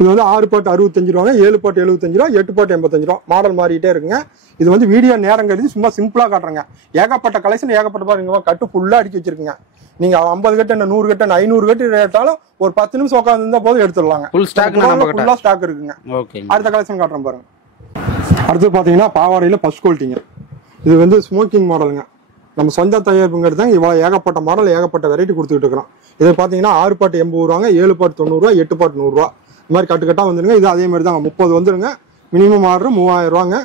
இது வந்து 6 பாட்டு 65 ரூபாங்க. 7 பாட்டு 75 ரூபா, 8 பாட்டு 85 ரூபா. மாடல் மாறிட்டே இருக்குங்க. இது வந்து வீடியோ நேரம் கருதி சும்மா சிம்பிளா காட்டுறேங்க. ஏகப்பட்ட கலெக்ஷன், ஏகப்பட்ட பாருங்க. கட்டு ஃபுல்லா அடிக்க வச்சிருக்குங்க. நீங்க 50 கட்டு, 100 கட்டு, 500 கட்டு ரேட்டாலும் ஒரு 10 நிமிஷம் உட்கார்ந்து இருந்தா போதும் எடுத்துடலாங்க. ஃபுல்லா ஸ்டாக் இருக்குங்க. அடுத்த கலெக்ஷன் காட்டுறேன் பாருங்க. அடுத்து பாத்தீங்கன்னா பாவாடையில ஃபர்ஸ்ட் குவாலிட்டிங்க. இது வந்து ஸ்மோக்கிங் மாடலுங்க. நம்ம சொந்த தயாரிப்புங்கிறது தான். இவ்வளவு ஏகப்பட்ட மாடல், ஏகப்பட்ட வெரைட்டி கொடுத்துட்டு இருக்கிறோம். இது பாத்தீங்கன்னா 6 பாட்டு 80 ரூபாங்க. 7 பாட்டு 90 ரூபா, 8 பாட்டு 100 ரூபா. இந்த மாதிரி கட்டுக்கட்டா வந்துருங்க. இது அதே மாதிரி தாங்க. 30 வந்துருங்க. மினிமம் ஆர்டர் 3000 ரூபாங்க.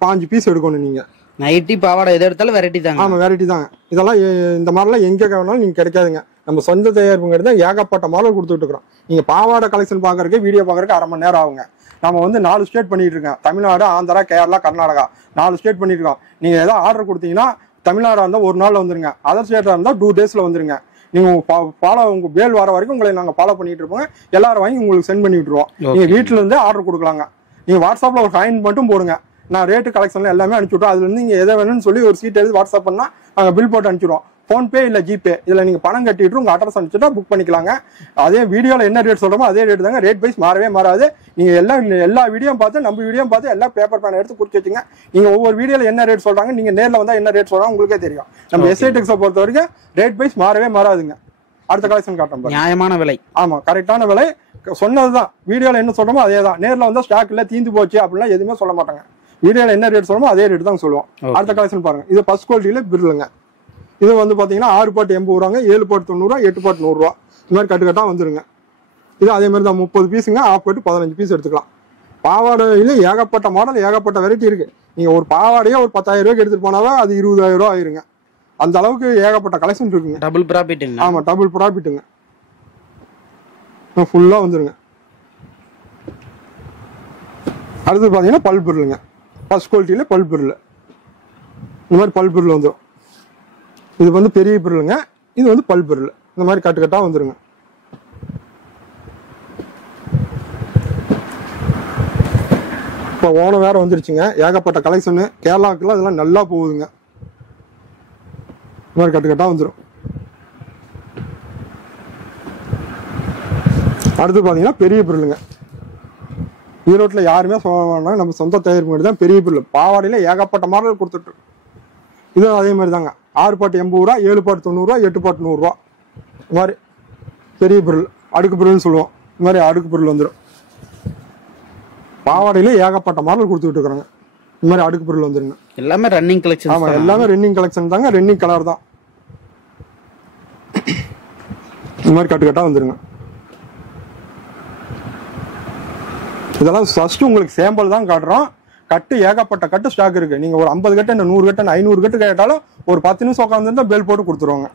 5 பீஸ் எடுக்கணும் நீங்க. நைட்டி பாவாடை எது எடுத்தாலும் வெரைட்டி தாங்க. ஆமா, வெரைட்டி தாங்க. இதெல்லாம் இந்த மாதிரிலாம் எங்க வேணாலும் நீங்க கிடைக்காதுங்க. நம்ம சொந்த தயாரிப்புங்கிறது தான். ஏகப்பட்ட மாடல் கொடுத்துட்டு இருக்கிறோம். நீங்க பாவாடை கலெக்ஷன் பாக்குறதுக்கு, வீடியோ பாக்குறதுக்கு 1/2 மணி நேரம் ஆகுங்க. நம்ம வந்து 4 ஸ்டேட் பண்ணிட்டு இருக்கோம். தமிழ்நாடு, ஆந்திரா, கேரளா, கர்நாடகா 4 ஸ்டேட் பண்ணிட்டு இருக்கோம். நீங்க ஏதாவது ஆர்டர் கொடுத்தீங்கன்னா தமிழ்நாடா இருந்தா ஒரு நாள்ல வந்துருங்க. அதர் ஸ்டேட்டா இருந்தா 2 டேஸ்ல வந்துருங்க. நீங்க ஃபாலோ உங்க பேல் வர வரைக்கும் உங்களை நாங்க ஃபாலோ பண்ணிட்டு இருப்போம். எல்லாரும் வாங்கி உங்களுக்கு சென்ட் பண்ணி விட்டுருவோம். நீங்க வீட்டுல இருந்தே ஆர்டர் கொடுக்கலாங்க. நீங்க வாட்ஸ்அப்ல ஒரு ஃபைன் மட்டும் போடுங்க. நான் ரேட்டு கலெக்ஷன்ல எல்லாமே அனுப்பிச்சுட்டோம். அதுல இருந்து நீங்க எதை வேணும்னு சொல்லி ஒரு சீட் எழுதி வாட்ஸ்அப் பண்ணா நாங்க பில் போட்டு அனுப்பிச்சிடுவோம். போன்பே இல்ல ஜிபே இதுல நீங்க பணம் கட்டிட்டு உங்க அட்ரஸ் அனுப்பிச்சுட்டா புக் பண்ணிக்கலாங்க. அதே வீடியோல என்ன ரேட் சொல்றோமோ அதே ரேட் தாங்க. ரேட் வைஸ் மாறவே மாறாது. நீங்க எல்லா வீடியோ பார்த்து நம்ம வீடியோ பார்த்து எல்லா பேப்பர் பேன் எடுத்து குறிச்சு வச்சுங்க. நீங்க ஒவ்வொரு வீடியோல என்ன ரேட் சொல்றாங்க நீங்க நேர்ல வந்தா என்ன ரேட் சொல்றாங்க உங்களுக்கே தெரியும். நம்ம எஸ்ஐ டெக்ஸை பொறுத்த வரைக்கும் ரேட் வைஸ் மாறவே மாறாதுங்க. அடுத்த கலெக்ஷன் காட்டுறோம். நியாயமான விலை. ஆமா, கரெக்டான விலை சொன்னதுதான். வீடியோல என்ன சொல்றோமோ அதே தான். நேர்ல வந்தா ஸ்டாக் இல்ல தீந்து போச்சு அப்படிலாம் எதுவுமே சொல்ல மாட்டாங்க. வீடியோல என்ன ரேட் சொல்றோமோ அதே ரேட் தான் சொல்லுவோம். அடுத்த கலெக்ஷன் பாருங்க. இது ஃபர்ஸ்ட் குவாலிட்டியில பிர்லுங்க. இது வந்து பாத்தீங்கன்னா 6 பாட்டு 80 ரூபாங்க, 7 பாட்டு 90 ரூபா, 8 பாட்டு 100 ரூபா. இந்த மாதிரி கட்டுக்கட்டா வந்துருங்க. இது அதே மாதிரி தான் 30 பீஸுங்க. ஆஃப் பாட்டு 15 பீஸ் எடுத்துக்கலாம். பாவாடையில ஏகப்பட்ட மாடல் ஏகப்பட்ட வெரைட்டி இருக்கு. நீங்க ஒரு பாவாடையே ஒரு 10,000 ரூபாய்க்கு எடுத்துட்டு போனாவே அது 20,000 ரூபா ஆயிருங்க. அந்த அளவுக்கு ஏகப்பட்ட கலெக்ஷன் இருக்குங்க. டபுள் ப்ராஃபிட்டுங்க. ஆமா, டபுள் ப்ராஃபிட்டுங்க. ஃபுல்லா வந்துருங்க. அடுத்து பாத்தீங்கன்னா பல் பொருளுங்க. ஃபர்ஸ்ட் குவாலிட்டியில பல் பொருள். இந்த மாதிரி பல் பொருள் வந்துடும். இது வந்து பெரிய பொருளுங்க. இது வந்து பல் பொருள். இந்த மாதிரி கட்டுக்கட்டா வந்துருங்க. இப்போ ஓணம் வேற வந்துருச்சுங்க. ஏகப்பட்ட கலெக்ஷனு கேரளாவுக்குலாம் இதெல்லாம் நல்லா போகுதுங்க. இந்த மாதிரி கட்டுக்கட்டா வந்துடும். அடுத்து பாத்தீங்கன்னா பெரிய பொருளுங்க. ஈரோட்டில் யாருமே சொல்ல வேண்டாம், நம்ம சொந்த தயாரிப்பு மட்டும் தான் பெரிய பொருள். பாவாடையில ஏகப்பட்ட மாடல் கொடுத்துட்டு இது அதே மாதிரி தாங்க. 6 பாட்டு 80 ரூபா, 7 பாட்டு 90 ரூபா, 8 பாட்டு 100 ரூபா. இந்த மாதிரி பெரிய பொருள் அடுக்கு பொருள்னு சொல்லுவோம். இந்த மாதிரி அடுக்கு பொருள் வந்துடும். பாவாடையில ஏகப்பட்ட மாடல் கொடுத்துட்டு இருக்கிறாங்க. இந்த மாதிரி அடுக்கு பொருள் வந்துருங்க. எல்லாமே ரன்னிங் கலெக்ஷன். ஆமா, எல்லாமே ரன்னிங் கலெக்ஷன் தாங்க. ரன்னிங் கலர் தான். இந்த மாதிரி கட்டுக்கட்டா வந்துருங்க. இதெல்லாம் ஃபர்ஸ்ட் உங்களுக்கு சேம்பிள் தான் காட்டுறோம். கட்டு ஏகப்பட்ட கட்டு ஸ்டாக் இருக்கு. நீங்க ஒரு 50 கட்டு 100 கட்டு 500 கட்டு கேட்டாலும் ஒரு 10 நிமிஷம் உட்காந்துருந்தா பெல் போட்டு கொடுத்துருவாங்க.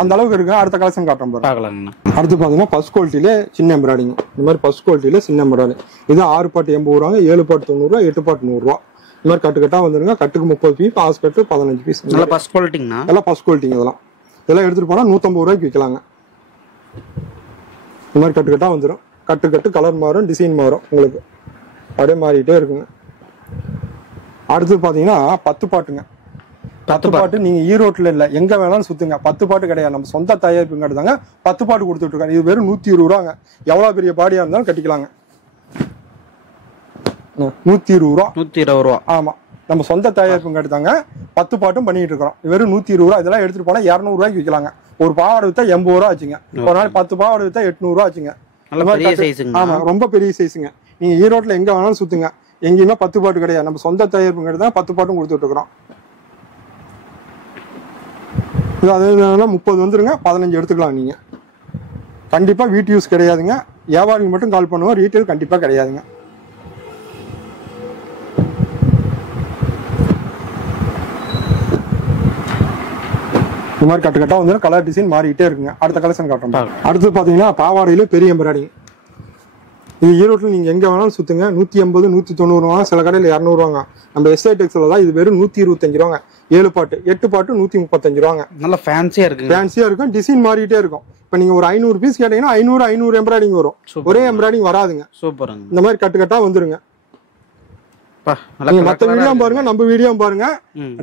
அந்த அளவுக்கு இருக்கு. அடுத்த கலெக்ஷன் காட்டுறோம் பாருங்க. அடுத்து பாத்தீங்கன்னா ஃபர்ஸ்ட் குவாலிட்டியில சின்ன எம்ப்ராய்டிங். இந்த மாதிரி ஃபர்ஸ்ட் குவாலிட்டியில சின்ன எம்ப்ராய்டிங். இது 6 பாட்டு 80 ரூபாங்க, 7 பாட்டு 90 ரூபா, 8 பாட்டு 100 ரூபா. இந்த மாதிரி கட்டுக்கட்டா வந்துருங்க. கட்டுக்கு 30 பீஸ், ஆஸ் கட்டு 15 பீஸ். எல்லாம் ஃபர்ஸ்ட் குவாலிட்டிங்கண்ணா. எல்லாம் ஃபர்ஸ்ட் குவாலிட்டிங்க. இதெல்லாம் எடுத்துட்டு போனா 150 ரூபாய்க்கு விற்கலாங்க. இந்த மாதிரி கட்டுக்கட்டா வந்துடும். கட்டு கலர் மாறும், டிசைன் மாறும். உங்களுக்கு அப்படியே மாறிட்டே இருக்குங்க. அடுத்து பாத்தீங்கன்னா 10 பாட்டுங்க. 10 பாட்டு நீங்க ஈரோட்ல இல்ல எங்க வேணாலும் சுத்துங்க. 10 பாட்டு கிடையாது, நம்ம சொந்த தயாரிப்புங்க தாங்க. 10 பாட்டு கொடுத்துட்டு இருக்காங்க. இது வெறும் 120 ரூபாங்க. எவ்வளவு பெரிய பாடியா இருந்தாலும் கட்டிக்கலாங்க. 120 ரூபா. 120 ரூபா. ஆமா, நம்ம சொந்த தயாரிப்புங்க எடுத்தாங்க. 10 பாட்டும் பண்ணிட்டு இருக்கிறோம். வெறும் 120 ரூபா. இதெல்லாம் எடுத்துட்டு போனா 200 ரூபாய்க்கு விற்கலாங்க. ஒரு பாவாடை வித்தா 80 ரூபா ஆச்சுங்க. ஒரு நாள் 10 பாவாடை வித்தா 800 ரூபா ஆச்சுங்க. ஆமா, ரொம்ப பெரிய சைஸுங்க. நீங்க ஈரோட்ல எங்க வேணாலும் சுத்துங்க. எங்கேயுமே 10 பாட்டு கிடையாது. நம்ம சொந்த தயாரிப்புங்க தான் 10 பாட்டும் கொடுத்துட்டு இருக்கிறோம். இது அதே 30 வந்துருங்க. 15 எடுத்துக்கலாம். நீங்க கண்டிப்பா வீட்டு யூஸ் கிடையாதுங்க. வியாபாரிக்கு மட்டும் கால் பண்ணுவோம். ரீட்டைல் கண்டிப்பா கிடையாதுங்க. இந்த மாதிரி கட்டுக்கட்டா வந்து கலர் டிசைன் மாறிக்கிட்டே இருக்குங்க. அடுத்த கலெக்ஷன் காட்டுறோம். அடுத்து பாத்தீங்கன்னா பாவாடையில பெரிய எம்ப்ராய்டிங். இது ஈரோட்டில் நீங்க எங்க வேணாலும் சுத்துங்க. 180 190 ரூபாங்க. சில கடையில் 200 ரூபாங்க. நம்ம எஸ்ஐ டெக்ஸ்ல தான். இது வெறும் 125 ரூபாங்க. 7 பாட்டு 8 பாட்டு 135 ரூபாங்க. நல்லா ஃபேன்சியா இருக்கு. ஃபேன்சியா இருக்கும். டிசைன் மாறிட்டே இருக்கும். இப்ப நீங்க ஒரு 500 பீஸ் கேட்டீங்கன்னா 500 எம்ப்ராய்டிங் வரும். ஒரே எம்ப்ராய்டிங் வராதுங்க. சூப்பருங்க. இந்த மாதிரி கட்டுக்கட்டா வந்துருங்க. மத்த வீடியோ பாருங்க, நம்ம வீடியோ பாருங்க.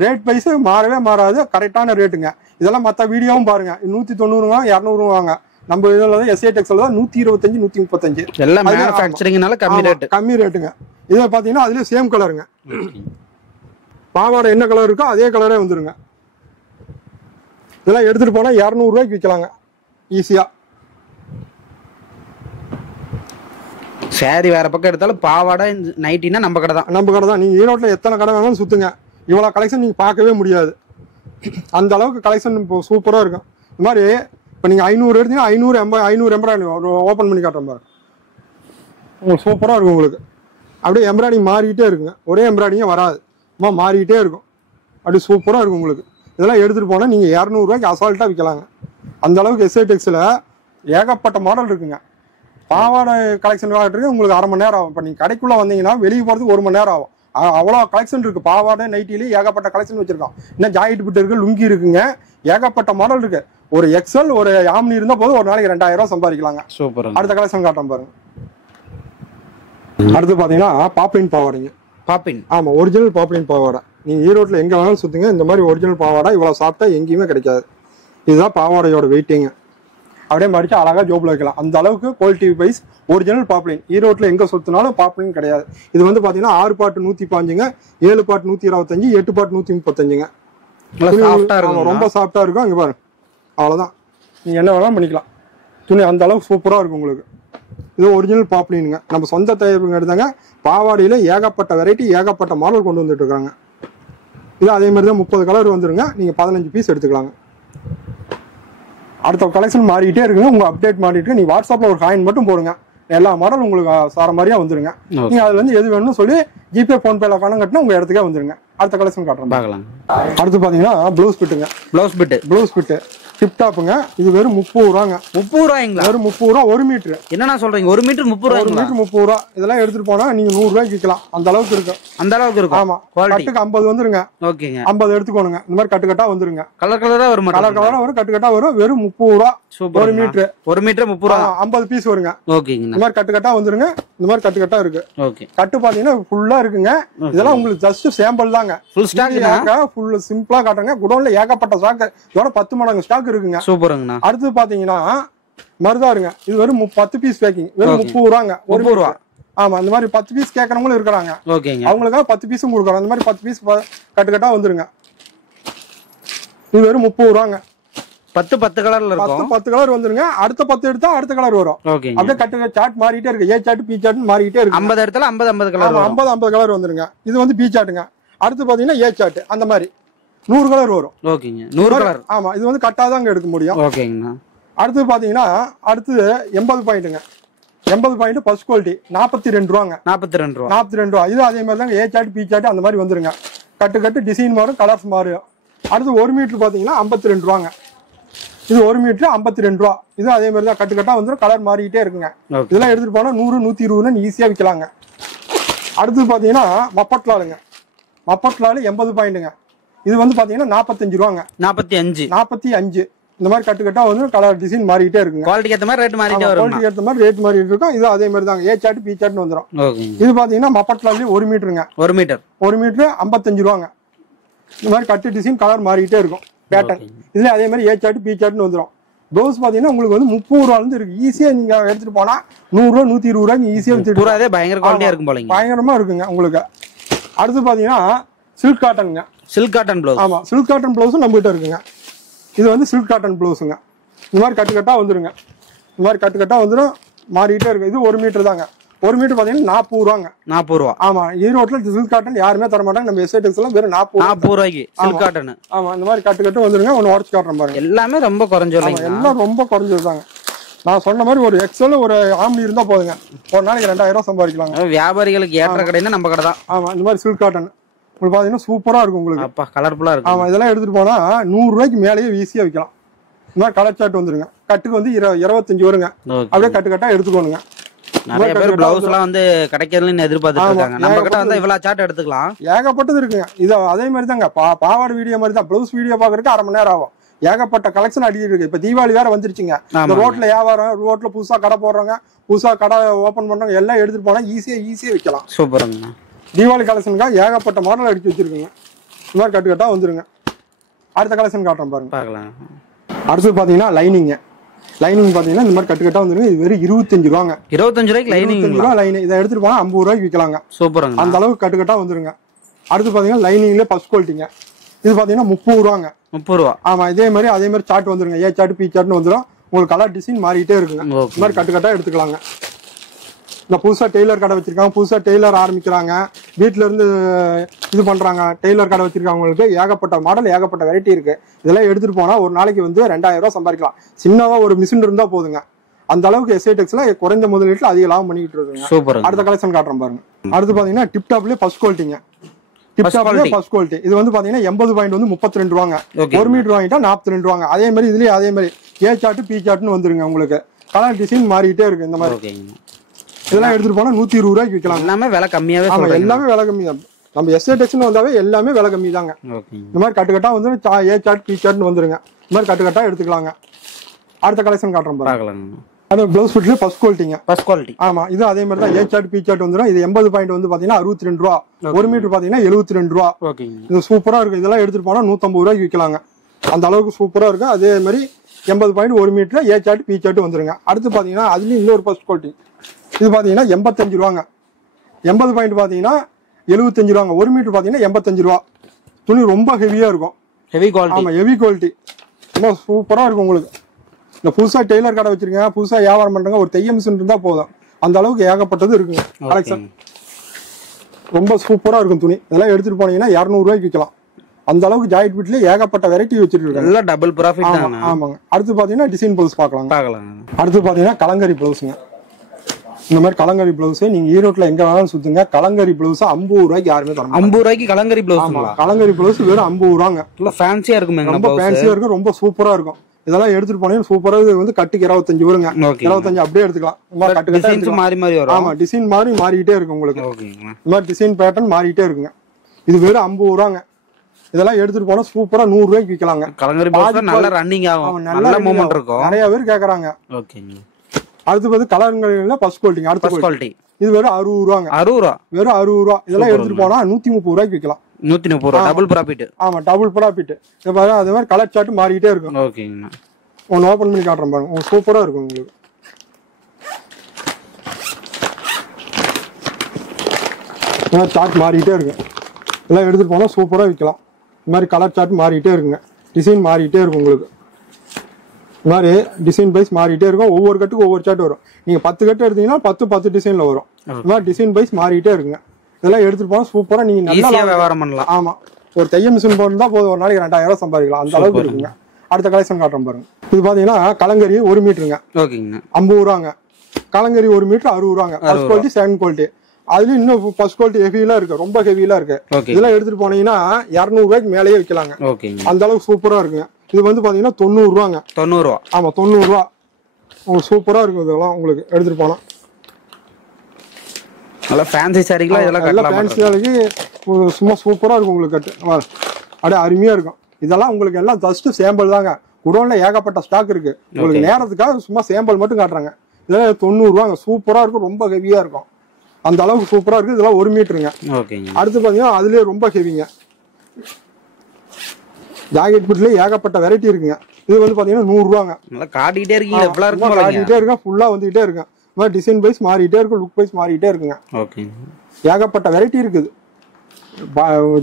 ரேட் வைஸ் மாறவே மாறாது. கரெக்டான ரேட்டுங்க. இதெல்லாம் மத்த வீடியோவும் பாருங்க. 190 ரூபா 200 ரூபாங்க. நம்ம இதுல எஸ்ஐ டெக்ஸ்ல தான் 125 135. எல்லாம் மேனுஃபேக்சரிங்னால கம்மி ரேட்டுங்க. இத பாத்தீங்கன்னா அதுல சேம் கலருங்க. பாவாடை என்ன கலர் இருக்கோ அதே கலரே வந்துருங்க. இதெல்லாம் எடுத்துட்டு போனா 200 ரூபாய்க்கு விற்கலாங்க ஈஸியா. சாரி வேற பக்கம் எடுத்தாலும் பாவாடை நைட்டினா நம்ம கடை தான். நம்ம கடை தான். நீங்க ஈரோட்ல எத்தனை கடை வேணாலும் சுத்துங்க. இவ்வளவு கலெக்ஷன் நீங்க பார்க்கவே முடியாது. அந்த அளவுக்கு கலெக்ஷன் இப்போ சூப்பரா இருக்கும். இந்த மாதிரி இப்போ நீங்க 500 எடுத்தீங்கன்னா 500 எம்ப்ராய்டிங் ஓப்பன் பண்ணி காட்டுறோம் பாரு. உங்களுக்கு சூப்பரா இருக்கும். உங்களுக்கு அப்படியே எம்ப்ராய்டிங் மாறிக்கிட்டே இருக்குங்க. ஒரே எம்ப்ராய்டிங்கே வராது. மாறிக்கிட்டே இருக்கும். அப்படி சூப்பரா இருக்கும் உங்களுக்கு. இதெல்லாம் எடுத்துட்டு போனா நீங்க 200 ரூபாய்க்கு அசால்ட்டா விற்கலாங்க. அந்த அளவுக்கு எஸ்ஐ டெக்ஸ்ல ஏகப்பட்ட மாடல் இருக்குங்க. பாவாடை கலெக்ஷன் இருக்கு. உங்களுக்கு 1/2 மணி நேரம் ஆகும். இப்போ நீங்க கடைக்குள்ள வந்தீங்கன்னா வெளியே போறதுக்கு 1 மணி நேரம் ஆகும். அவ்வளோ கலெக்ஷன் இருக்கு. பாவாடை நைட்டிலேயே ஏகப்பட்ட கலெக்ஷன் வச்சிருக்கோம். இன்னும் ஜாயிண்ட் பிட் இருக்கு, லுங்கி இருக்குங்க. ஏகப்பட்ட மாடல் இருக்கு. ஒரு எக்ஸல் ஒரு ஆம்னி இருந்தா போதும் ஒரு நாளைக்கு 2000 ரூபாய் சம்பாதிக்கலாங்க. சூப்பர். அடுத்த கலெக்ஷன் காட்டுறோம் பாருங்க. அடுத்து பாத்தீங்கன்னா பாப்ளின் பாவாடைங்க. பாப்பின். ஆமா, ஒரிஜினல் பாப்ளின் பாவாடை. நீங்க ஈரோட்ல எங்க வேணாலும் சுத்துங்க. இந்த மாதிரி ஒரிஜினல் பாவாடை இவ்வளவு சாப்பிட்டா எங்கேயுமே கிடைக்காது. இதுதான் பாவாடையோட வெயிட்டிங். அப்படியே மடிச்சு அழகா ஜோப்ல வைக்கலாம். அந்த அளவுக்கு குவாலிட்டி வைஸ் ஒரிஜினல் பாப்ளின். ஈரோட்டில் எங்க சொத்துனாலும் பாப்ளின் கிடையாது. இது வந்து பாத்தீங்கன்னா 6 பாட்டு 105ங்க, 7 பாட்டு 125, 8 பாட்டு 135ங்க. ரொம்ப சாஃப்டா இருக்கும். இங்க பாருங்க, அவ்வளவுதான். நீங்க என்ன வேணாலும் பண்ணிக்கலாம். துணி அந்த அளவுக்கு சூப்பரா இருக்கும் உங்களுக்கு. இது ஒரிஜினல் பாப்ளினுங்க. நம்ம சொந்த தயாரிப்புங்க எடுத்தாங்க. பாவாடியில ஏகப்பட்ட வெரைட்டி, ஏகப்பட்ட மாடல் கொண்டு வந்துட்டு இருக்காங்க. இது அதே மாதிரி தான் 30 கலர் வந்துருங்க. நீங்க 15 பீஸ் எடுத்துக்கலாங்க. அடுத்த கலெக்ஷன் மாறிக்கிட்டே இருக்குங்க. உங்க அப்டேட் மாறிட்டு நீங்க வாட்ஸ்அப்ல ஒரு காயின் மட்டும் போடுங்க. எல்லா மாடல் உங்களுக்கு சார மாதிரியா வந்துருங்க. நீங்க அதுல இருந்து எது வேணும்னு சொல்லி ஜிபே போன்பேல பணம் கட்டினா உங்க இடத்துக்கே வந்துருங்க. அடுத்த கலெக்ஷன் காட்டுறோம், பார்க்கலாம். அடுத்து பாத்தீங்கன்னா ப்ளவுஸ் பிட்டுங்க. ப்ளவுஸ் பிட்டு டிப் டாப்புங்க. இது வெறும் 30 ரூபாங்க. 30 ரூபாய்ங்களா? வெறும் 30 ரூபா 1 மீட்டர். என்னன்னா சொல்றீங்க? 1 மீட்டர் 30 ரூபாய்? 1 மீட்டர் 30 ரூபா. இதெல்லாம் எடுத்துட்டு போனா நீங்க 100 ரூபாய்க்கு விற்கலாம். அந்த அளவுக்கு இருக்கும். அந்த அளவுக்கு இருக்கும். ஆமா, கட்டுக்கு 50 வந்துருங்க. ஓகேங்க, 50 எடுத்துக்கோணுங்க. இந்த மாதிரி கட்டு கட்டா வந்துருங்க. கலர் கலரா வரும், கலர் கலரா வரும், கட்டு கட்டா வரும். வெறும் 30 ரூபா 1 மீட்டர். 1 மீட்டர் 30 ரூபா, 50 பீஸ் வருங்க. ஓகேங்க. இந்த மாதிரி கட்டு கட்டா வந்துருங்க. இந்த மாதிரி கட்டு கட்டா இருக்கு. ஓகே, கட்டு பாத்தீங்கன்னா ஃபுல்லா இருக்குங்க. இதெல்லாம் உங்களுக்கு ஜஸ்ட் சாம்பிள் தாங்க. ஃபுல் ஸ்டாக் ஃபுல் சிம்பிளா காட்டுங்க. குடோன்ல ஏகப்பட்ட ஸ்டாக், இதோட 10 மடங்கு ஸ்டாக் இருக்குங்க. சூப்பருங்க. அடுத்து பாத்தீங்கன்னா மருதாருங்க. இது வெறும் 10 பீஸ் பேக்கிங். வெறும் 30 ரூபாங்க. 1 ரூபா. ஆமா, இந்த மாதிரி 10 பீஸ் கேட்கறவங்களும் இருக்காங்க. ஓகேங்க, அவங்களுக்காக 10 பீஸும் கொடுக்குறோம். அந்த மாதிரி 10 பீஸ் கட்டு கட்டா வந்துருங்க. இது வெறும் 30 ரூபாங்க. 10 கலர்ல இருக்கும். 10 கலர் வந்துருங்க. அடுத்த 10 எடுத்தா அடுத்த கலர் வரும். அப்படியே கட்டு சார்ட் மாறிட்டே இருக்கு. ஏ சார்ட், பி சார்ட் மாறிட்டே இருக்கு. 50 இடத்துல 50 கலர். 50 கலர் வந்துருங்க. இது வந்து பி சார்ட்டுங்க. அடுத்து பாத்தீங்கன்னா ஏ சார்ட். அந்த மாதிரி 100 கலர் வரும். ஓகேங்க, 100 கலர். ஆமா, இது வந்து கட்டாதாங்க எடுக்க முடியும். ஓகேங்கண்ணா. அடுத்து பாத்தீங்கன்னா அடுத்து 80 பாயிண்ட்டுங்க. 80 பாயிண்ட் ஃபர்ஸ்ட் குவாலிட்டி 42 ரூபாங்க. 42 ரூபா. இது அதே மாதிரி தாங்க. ஏ சார்ட், பி சார்ட் அந்த மாதிரி வந்துருங்க. கட்டு கட்டு டிசைன் மாறும், கலர்ஸ் மாறும். அடுத்து 1 மீட்டர் பாத்தீங்கன்னா 52 ரூபாங்க. இது 1 மீட்டர் 52 ரூபா. இது அதே மாதிரி தான். கட்டு கட்டா வந்துடும், கலர் மாறிக்கிட்டே இருக்குங்க. இதெல்லாம் எடுத்துட்டு போனா 100 120 ஈஸியா விற்கலாங்க. அடுத்து பாத்தீங்கன்னா மப்பட்லாலுங்க. மப்பட்லாலு 80 பாயிண்ட்டுங்க. இது வந்து பாத்தீங்கன்னா 45 ரூபாங்க. 45. இந்த மாதிரி கட்டு கட்டா வந்து கலர் டிசைன் மாறிக்கிட்டே இருக்குங்க. குவாலிட்டிக்கு ஏத்த மாதிரி ரேட் மாறிட்டே வரும். குவாலிட்டிக்கு ஏத்த மாதிரி ரேட் மாறிட்டு இருக்கும். இது அதே மாதிரி தாங்க. ஏ சார்ட், பி சார்ட்னு வந்துரும். இது பாத்தீங்கன்னா மப்பட்லாலு 1 மீட்டருங்க. 1 மீட்டர் 55 ரூபாங்க. இந்த மாதிரி கட்டு டிசைன் கலர் மாறிக்கிட்டே இருக்கும். பேட்டர்ன் இதுல அதே மாதிரி ஏ சார்ட், பி சார்ட்னு வந்துரும். ப்ளவுஸ் பாத்தீங்கன்னா உங்களுக்கு வந்து 30 ரூபால இருந்து இருக்கு. ஈஸியா நீங்க எடுத்துட்டு போனா 100 ரூபா 120 ரூபாய்க்கு ஈஸியா வித்துட்டு பயங்கர குவாலிட்டியா இருக்கும் போலங்க. பயங்கரமா இருக்குங்க உங்களுக்கு. அடுத்து பாத்தீங்கன்னா சில்க் காட்டனுங்க. Silk cotton blouse. ஆமா, சில்க் காட்டன் ப்ளவுஸும் நம்ம கிட்ட இருக்குங்க. இது வந்து சில்க் காட்டன் ப்ளவுஸுங்க. இந்த மாதிரி கட்டு கட்டா வந்துருங்க. இந்த மாதிரி கட்டு கட்டா வந்துடும், மாறிட்டே இருக்கு. இது 1 மீட்டர் தாங்க. 1 மீட்டர் பாத்தீங்கன்னா 40 ரூபாங்க. 40 ரூபா. ஆமா, ஈரோட்ல சில்க் காட்டன் யாருமே தர மாட்டாங்க. நம்ம எஸ்ஐடெக்ஸ் எல்லாம் வெறும் 40 ரூபாய்க்கு சில்க் காட்டன். ஆமா, இந்த மாதிரி கட்டு கட்டு வந்துருங்க. ஒன்னு உடச்சு காட்டுறேன் பாருங்க. எல்லாமே ரொம்ப குறைஞ்சது. எல்லாம் ரொம்ப குறைஞ்சது தாங்க. நான் சொன்ன மாதிரி ஒரு எக்ஸல் ஒரு ஆம்னி இருந்தா போதுங்க. ஒரு நாளைக்கு 2000 ரூபாய் சம்பாதிக்கலாங்க. வியாபாரிகளுக்கு ஏற்ற கடைன்னா நம்ம கடை தான். ஆமா, இந்த மாதிரி சில்க் காட்டன் உங்களுக்கு பாத்தீங்கன்னா சூப்பரா இருக்கும். உங்களுக்கு கலர்ஃபுல்லா இருக்கும். ஆமா, இதெல்லாம் எடுத்துட்டு போனா 100 ரூபாய்க்கு மேலேயே ஈஸியா விற்கலாம். இந்த மாதிரி கலர் சார்ட் வந்துருங்க. கட்டுக்கு வந்து 25 வருங்க. அப்படியே கட்டு கட்டா எடுத்துக்கோணுங்க. நிறைய பேர் பிளவுஸ் எல்லாம் வந்து கிடைக்கிறதுன்னு எதிர்பார்த்துட்டு இருக்காங்க. நம்ம கிட்ட வந்து இவ்வளவு சார்ட் எடுத்துக்கலாம். ஏகப்பட்டது இருக்குங்க. இது அதே மாதிரி தாங்க. பாவாடை வீடியோ மாதிரி தான். பிளவுஸ் வீடியோ பாக்குறதுக்கு 1/2 மணி நேரம் ஆகும். ஏகப்பட்ட கலெக்ஷன் அடிக்கிட்டு இருக்கு. இப்ப தீபாவளி வேற வந்துருச்சுங்க. ரோட்ல வியாபாரம், ரோட்ல புதுசா கடை போடுறாங்க, புதுசா கடை ஓபன் பண்றாங்க. எல்லாம் எடுத்துட்டு போனா ஈஸியா விற்கலாம். சூப்பருங்க. தீபாவளி கலெக்ஷனுக்காக ஏகப்பட்ட மாடல் அடிச்சு வச்சிருக்குங்க. இந்த மாதிரி கட்டு கட்டா வந்துருங்க. அடுத்த கலெக்ஷன் காட்டுறேன் பாருங்க. அடுத்து பாத்தீங்கன்னா லைனிங். லைனிங் பாத்தீங்கன்னா இந்த மாதிரி கட்டு கட்டா வந்துருங்க. இது வெறும் 25 ரூபாங்க. 25 ரூபாய்க்கு லைனிங். 25 ரூபா லைனிங். இதை எடுத்துட்டு போனா 50 ரூபாய்க்கு விற்கலாங்க. சூப்பருங்க. அந்த அளவுக்கு கட்டு கட்டா வந்துருங்க. அடுத்து பாத்தீங்கன்னா லைனிங்ல ஃபர்ஸ்ட் குவாலிட்டிங்க. இது பாத்தீங்கன்னா 30 ரூபாங்க. 30 ரூபா. ஆமா, அதே மாதிரி சார்ட் வந்துருங்க. ஏ சார்ட், பி சார்ட்னு வந்துடும். உங்களுக்கு கலர் டிசைன் மாறிட்டே இருக்குங்க. இந்த மாதிரி கட்டு கட்டா எடுத்துக்கலாங்க. இந்த புதுசா டெய்லர் கடை வச்சிருக்காங்க, புதுசா டெய்லர் ஆரம்பிக்கிறாங்க, வீட்டுல இருந்து இது பண்றாங்க, டெய்லர் கடை வச்சிருக்காங்களுக்கு ஏகப்பட்ட மாடல், ஏகப்பட்ட வெரைட்டி இருக்கு. இதெல்லாம் எடுத்துட்டு போனா ஒரு நாளைக்கு வந்து 2000 ரூபாய் சம்பாதிக்கலாம். சின்னதா ஒரு மிஷின் இருந்தா போதுங்க. அந்த அளவுக்கு எஸ்ஐடெக்ஸ்ல குறைந்த முதலீட்டுல அதிக லாபம் பண்ணிட்டு இருக்காங்க. அடுத்த கலெக்ஷன் காட்டுறேன் பாருங்க. அடுத்து பாத்தீங்கன்னா டிப் டாப்லயே ஃபர்ஸ்ட் குவாலிட்டிங்க. டிப் டாப்லயே ஃபர்ஸ்ட் குவாலிட்டி. இது வந்து பாத்தீங்கன்னா 80 பாயிண்ட் வந்து 32 ரூபாங்க. 1 மீட்டர் வாங்கிட்டா 42 ரூபாங்க. அதே மாதிரி இதுலயே அதே மாதிரி ஏ சார்ட், பி சார்ட்னு வந்துருங்க. உங்களுக்கு கலர் டிசைன் மாறிட்டே இருக்கு. இந்த மாதிரி இதெல்லாம் எடுத்துட்டு போனா 120 ரூபாய்க்கு விற்கலாம். எல்லாமே விலை கம்மியாவே. எல்லாமே விலை கம்மி தான். நம்ம எஸ்ஐடெக்ஸ்னு வந்தாவே எல்லாமே விலை கம்மி தாங்க. இந்த மாதிரி கட்டு கட்டா வந்து ஏ சார்ட், பி சார்ட்னு வந்துருங்க. இந்த மாதிரி கட்டு கட்டா எடுத்துக்கலாங்க. அடுத்த கலெக்ஷன் காட்டுறோம் பாருங்க. அது ப்ளவுஸ் ஃபிட்ல ஃபர்ஸ்ட் குவாலிட்டிங்க. First quality. ஆமா, இது அதே மாதிரி தான். ஏ சார்ட், பி சார்ட் வந்துரும். இது 80 பாயிண்ட் வந்து பாத்தீங்கன்னா 62 ரூபா. 1 மீட்டர் பாத்தீங்கன்னா 72 ரூபா. இது சூப்பரா இருக்கு. இதெல்லாம் எடுத்துட்டு போனா 150 ரூபாய்க்கு விற்கலாங்க. அந்த அளவுக்கு சூப்பரா இருக்கும். அதே மாதிரி 80 பாயிண்ட் 1 மீட்டர் ஏ சார்ட் பி சார்ட் வந்துருங்க. அடுத்து பாத்தீங்கன்னா அதுலயும் இன்னொரு ஃபர்ஸ்ட் குவாலிட்டி. இது பாத்தீங்கன்னா 85 ரூபாங்க. 80 பாயிண்ட் பாத்தீங்கன்னா 75 ரூபாங்க. 1 மீட்டர் பாத்தீங்கன்னா 85 ரூபா. துணி ரொம்ப ஹெவியா இருக்கும். Heavy quality. ஆமா ஹெவி குவாலிட்டி. ரொம்ப சூப்பரா இருக்கும் உங்களுக்கு. இந்த புதுசா டெய்லர் கடை வச்சிருக்கீங்க, புதுசா வியாபாரம் பண்றவங்க ஒரு தைய மிஷின் இருந்தா போதும். அந்த அளவுக்கு ஏகப்பட்டது இருக்குங்க கலெக்ஷன். ரொம்ப சூப்பரா இருக்கும் துணி. இதெல்லாம் எடுத்துட்டு போனீங்கன்னா 200 ரூபாய்க்கு விற்கலாம். அந்த அளவுக்கு ஜாயிட் பிட்ல ஏகப்பட்ட வெரைட்டி வச்சிருக்காங்க. எல்லாம் டபுள் ப்ராஃபிட் தான். ஆமாங்க. அடுத்து பாத்தீங்கன்னா டிசைன் ப்ளவுஸ் பார்க்கலாம். அடுத்து பாத்தீங்கன்னா கலங்கரி ப்ளவுஸ்ங்க. இந்த மாதிரி கலங்கரி பிளவுஸ் நீங்க ஈரோட்ல எங்க வேணாலும் சுத்துங்க. கலங்கரி பிளவுஸ் 50 ரூபாய்க்கு யாருமே தர மாட்டாங்க. 50 ரூபாய்க்கு கலங்கரி பிளவுஸ். கலங்கரி பிளவுஸ் வெறும் 50 ரூபாங்க. ஃபேன்சியா இருக்கும். ரொம்ப ஃபேன்சியா இருக்கும். ரொம்ப சூப்பரா இருக்கும். இதெல்லாம் எடுத்துட்டு போனீங்கன்னா சூப்பரா. இது வந்து கட்டுக்கு 25 வருங்க. 25 அப்படியே எடுத்துக்கலாம். கட்டு மாறி மாறி வரும். ஆமா டிசைன் மாறி மாறிட்டே இருக்கும் உங்களுக்கு. இந்த மாதிரி டிசைன் பேட்டர்ன் மாறிட்டே இருக்குங்க. இது வெறும் 50 ரூபாங்க. இதெல்லாம் எடுத்துட்டு போனா சூப்பரா 100 ரூபாய்க்கு விற்கலாங்க. கலங்கரி பிளவுஸ் நல்ல ரன்னிங் ஆகும். நல்ல மூவ்மெண்ட் இருக்கும். நிறைய பேர் கேக்குறாங்க. ஓகேங்க. அடுத்து வந்து கலருங்கள்ல ஃபர்ஸ்ட் குவாலிட்டி. அடுத்த குவாலிட்டி இது வெறும் 60 ரூபாங்க. 60 ரூபா. வெறும் 60 ரூபா. இதெல்லாம் எடுத்துட்டு போனா 130 ரூபாய்க்கு விற்கலாம். 130 ரூபா. Double profit. ஆமா டபுள் ப்ராஃபிட். இது பாருங்க. அதே மாதிரி கலர் சார்ட் மாறிட்டே இருக்கும். ஓகேங்க. ஒன்னு ஓபன் பண்ணி காட்டுறேன் பாருங்க. சூப்பரா இருக்கும் உங்களுக்கு. சார்ட் மாறிட்டே இருக்கு. இதெல்லாம் எடுத்துட்டு போனா சூப்பரா விற்கலாம். இந்த மாதிரி கலர் சார்ட் மாறிட்டே இருக்குங்க. டிசைன் மாறிட்டே இருக்கும் உங்களுக்கு. இந்த மாதிரி டிசைன் பைஸ் மாறிட்டே இருக்கும். ஒவ்வொரு கட்டுக்கு ஒவ்வொரு சார்ட் வரும். நீங்க 10 கட்டு எடுத்தீங்கன்னா 10 டிசைன்ல வரும். இந்த மாதிரி டிசைன் பைஸ் மாறிட்டே இருக்குங்க. இதெல்லாம் எடுத்துட்டு போனா சூப்பரா நீங்க நல்லா வியாபாரம் பண்ணலாம். ஆமா ஒரு தைய மிஷின் போட்டுருந்தா போதும். ஒரு நாளைக்கு 2000 சம்பாதிக்கலாம். அந்த அளவுக்கு இருக்குங்க. அடுத்த கலெக்ஷன் காட்டுறோம் பாருங்க. இது பாத்தீங்கன்னா கலங்கரி 1 மீட்டருங்க. 50 ரூபாங்க. கலங்கரி 1 மீட்டர் 60 ரூபாங்க. First quality second quality. அதுலயும் இன்னும் ஃபர்ஸ்ட் குவாலிட்டி ஹெவிலாம் இருக்கு. ரொம்ப ஹெவிலாம் இருக்கு. இதெல்லாம் எடுத்துட்டு போனீங்கன்னா 200 ரூபாய்க்கு மேலேயே விற்கலாங்க. அந்த அளவுக்கு சூப்பரா இருக்குங்க. இது வந்து பாத்தீங்கன்னா 90 ரூபாங்க. 90 ரூபா. ஆமா 90 ரூபா. சூப்பரா இருக்கும். இதெல்லாம் உங்களுக்கு எடுத்துட்டு போனா நல்ல ஃபேன்சி சாரிகளா. இதெல்லாம் நல்ல ஃபேன்சி சாரிக்கு சும்மா சூப்பரா இருக்கும் உங்களுக்கு. கட்டு அப்படியே அருமையா இருக்கும். இதெல்லாம் உங்களுக்கு எல்லாம் ஜஸ்ட் சேம்பிள் தாங்க. குடோன்ல ஏகப்பட்ட ஸ்டாக் இருக்கு. உங்களுக்கு நேரத்துக்காக சும்மா சேம்பிள் மட்டும் காட்டுறாங்க. இதெல்லாம் 90 ரூபாங்க. சூப்பரா இருக்கும். ரொம்ப ஹெவியா இருக்கும். அந்த அளவுக்கு சூப்பரா இருக்கு. இதெல்லாம் 1 மீட்டருங்க. அடுத்து பாத்தீங்கன்னா அதுலயே ரொம்ப ஹெவிங்க. ஜாக்கெட் பிட்ல ஏகப்பட்ட வெரைட்டி இருக்குங்க. இது வந்து பாத்தீங்கன்னா 100 ரூபாங்க. காட்டிட்டே இருக்கீங்க. காட்டிட்டே இருக்கேன். ஃபுல்லா வந்துட்டே இருக்கேன். டிசைன் வைஸ் மாறிட்டே இருக்கும். லுக் வைஸ் மாறிட்டே இருக்குங்க. ஏகப்பட்ட வெரைட்டி இருக்குது.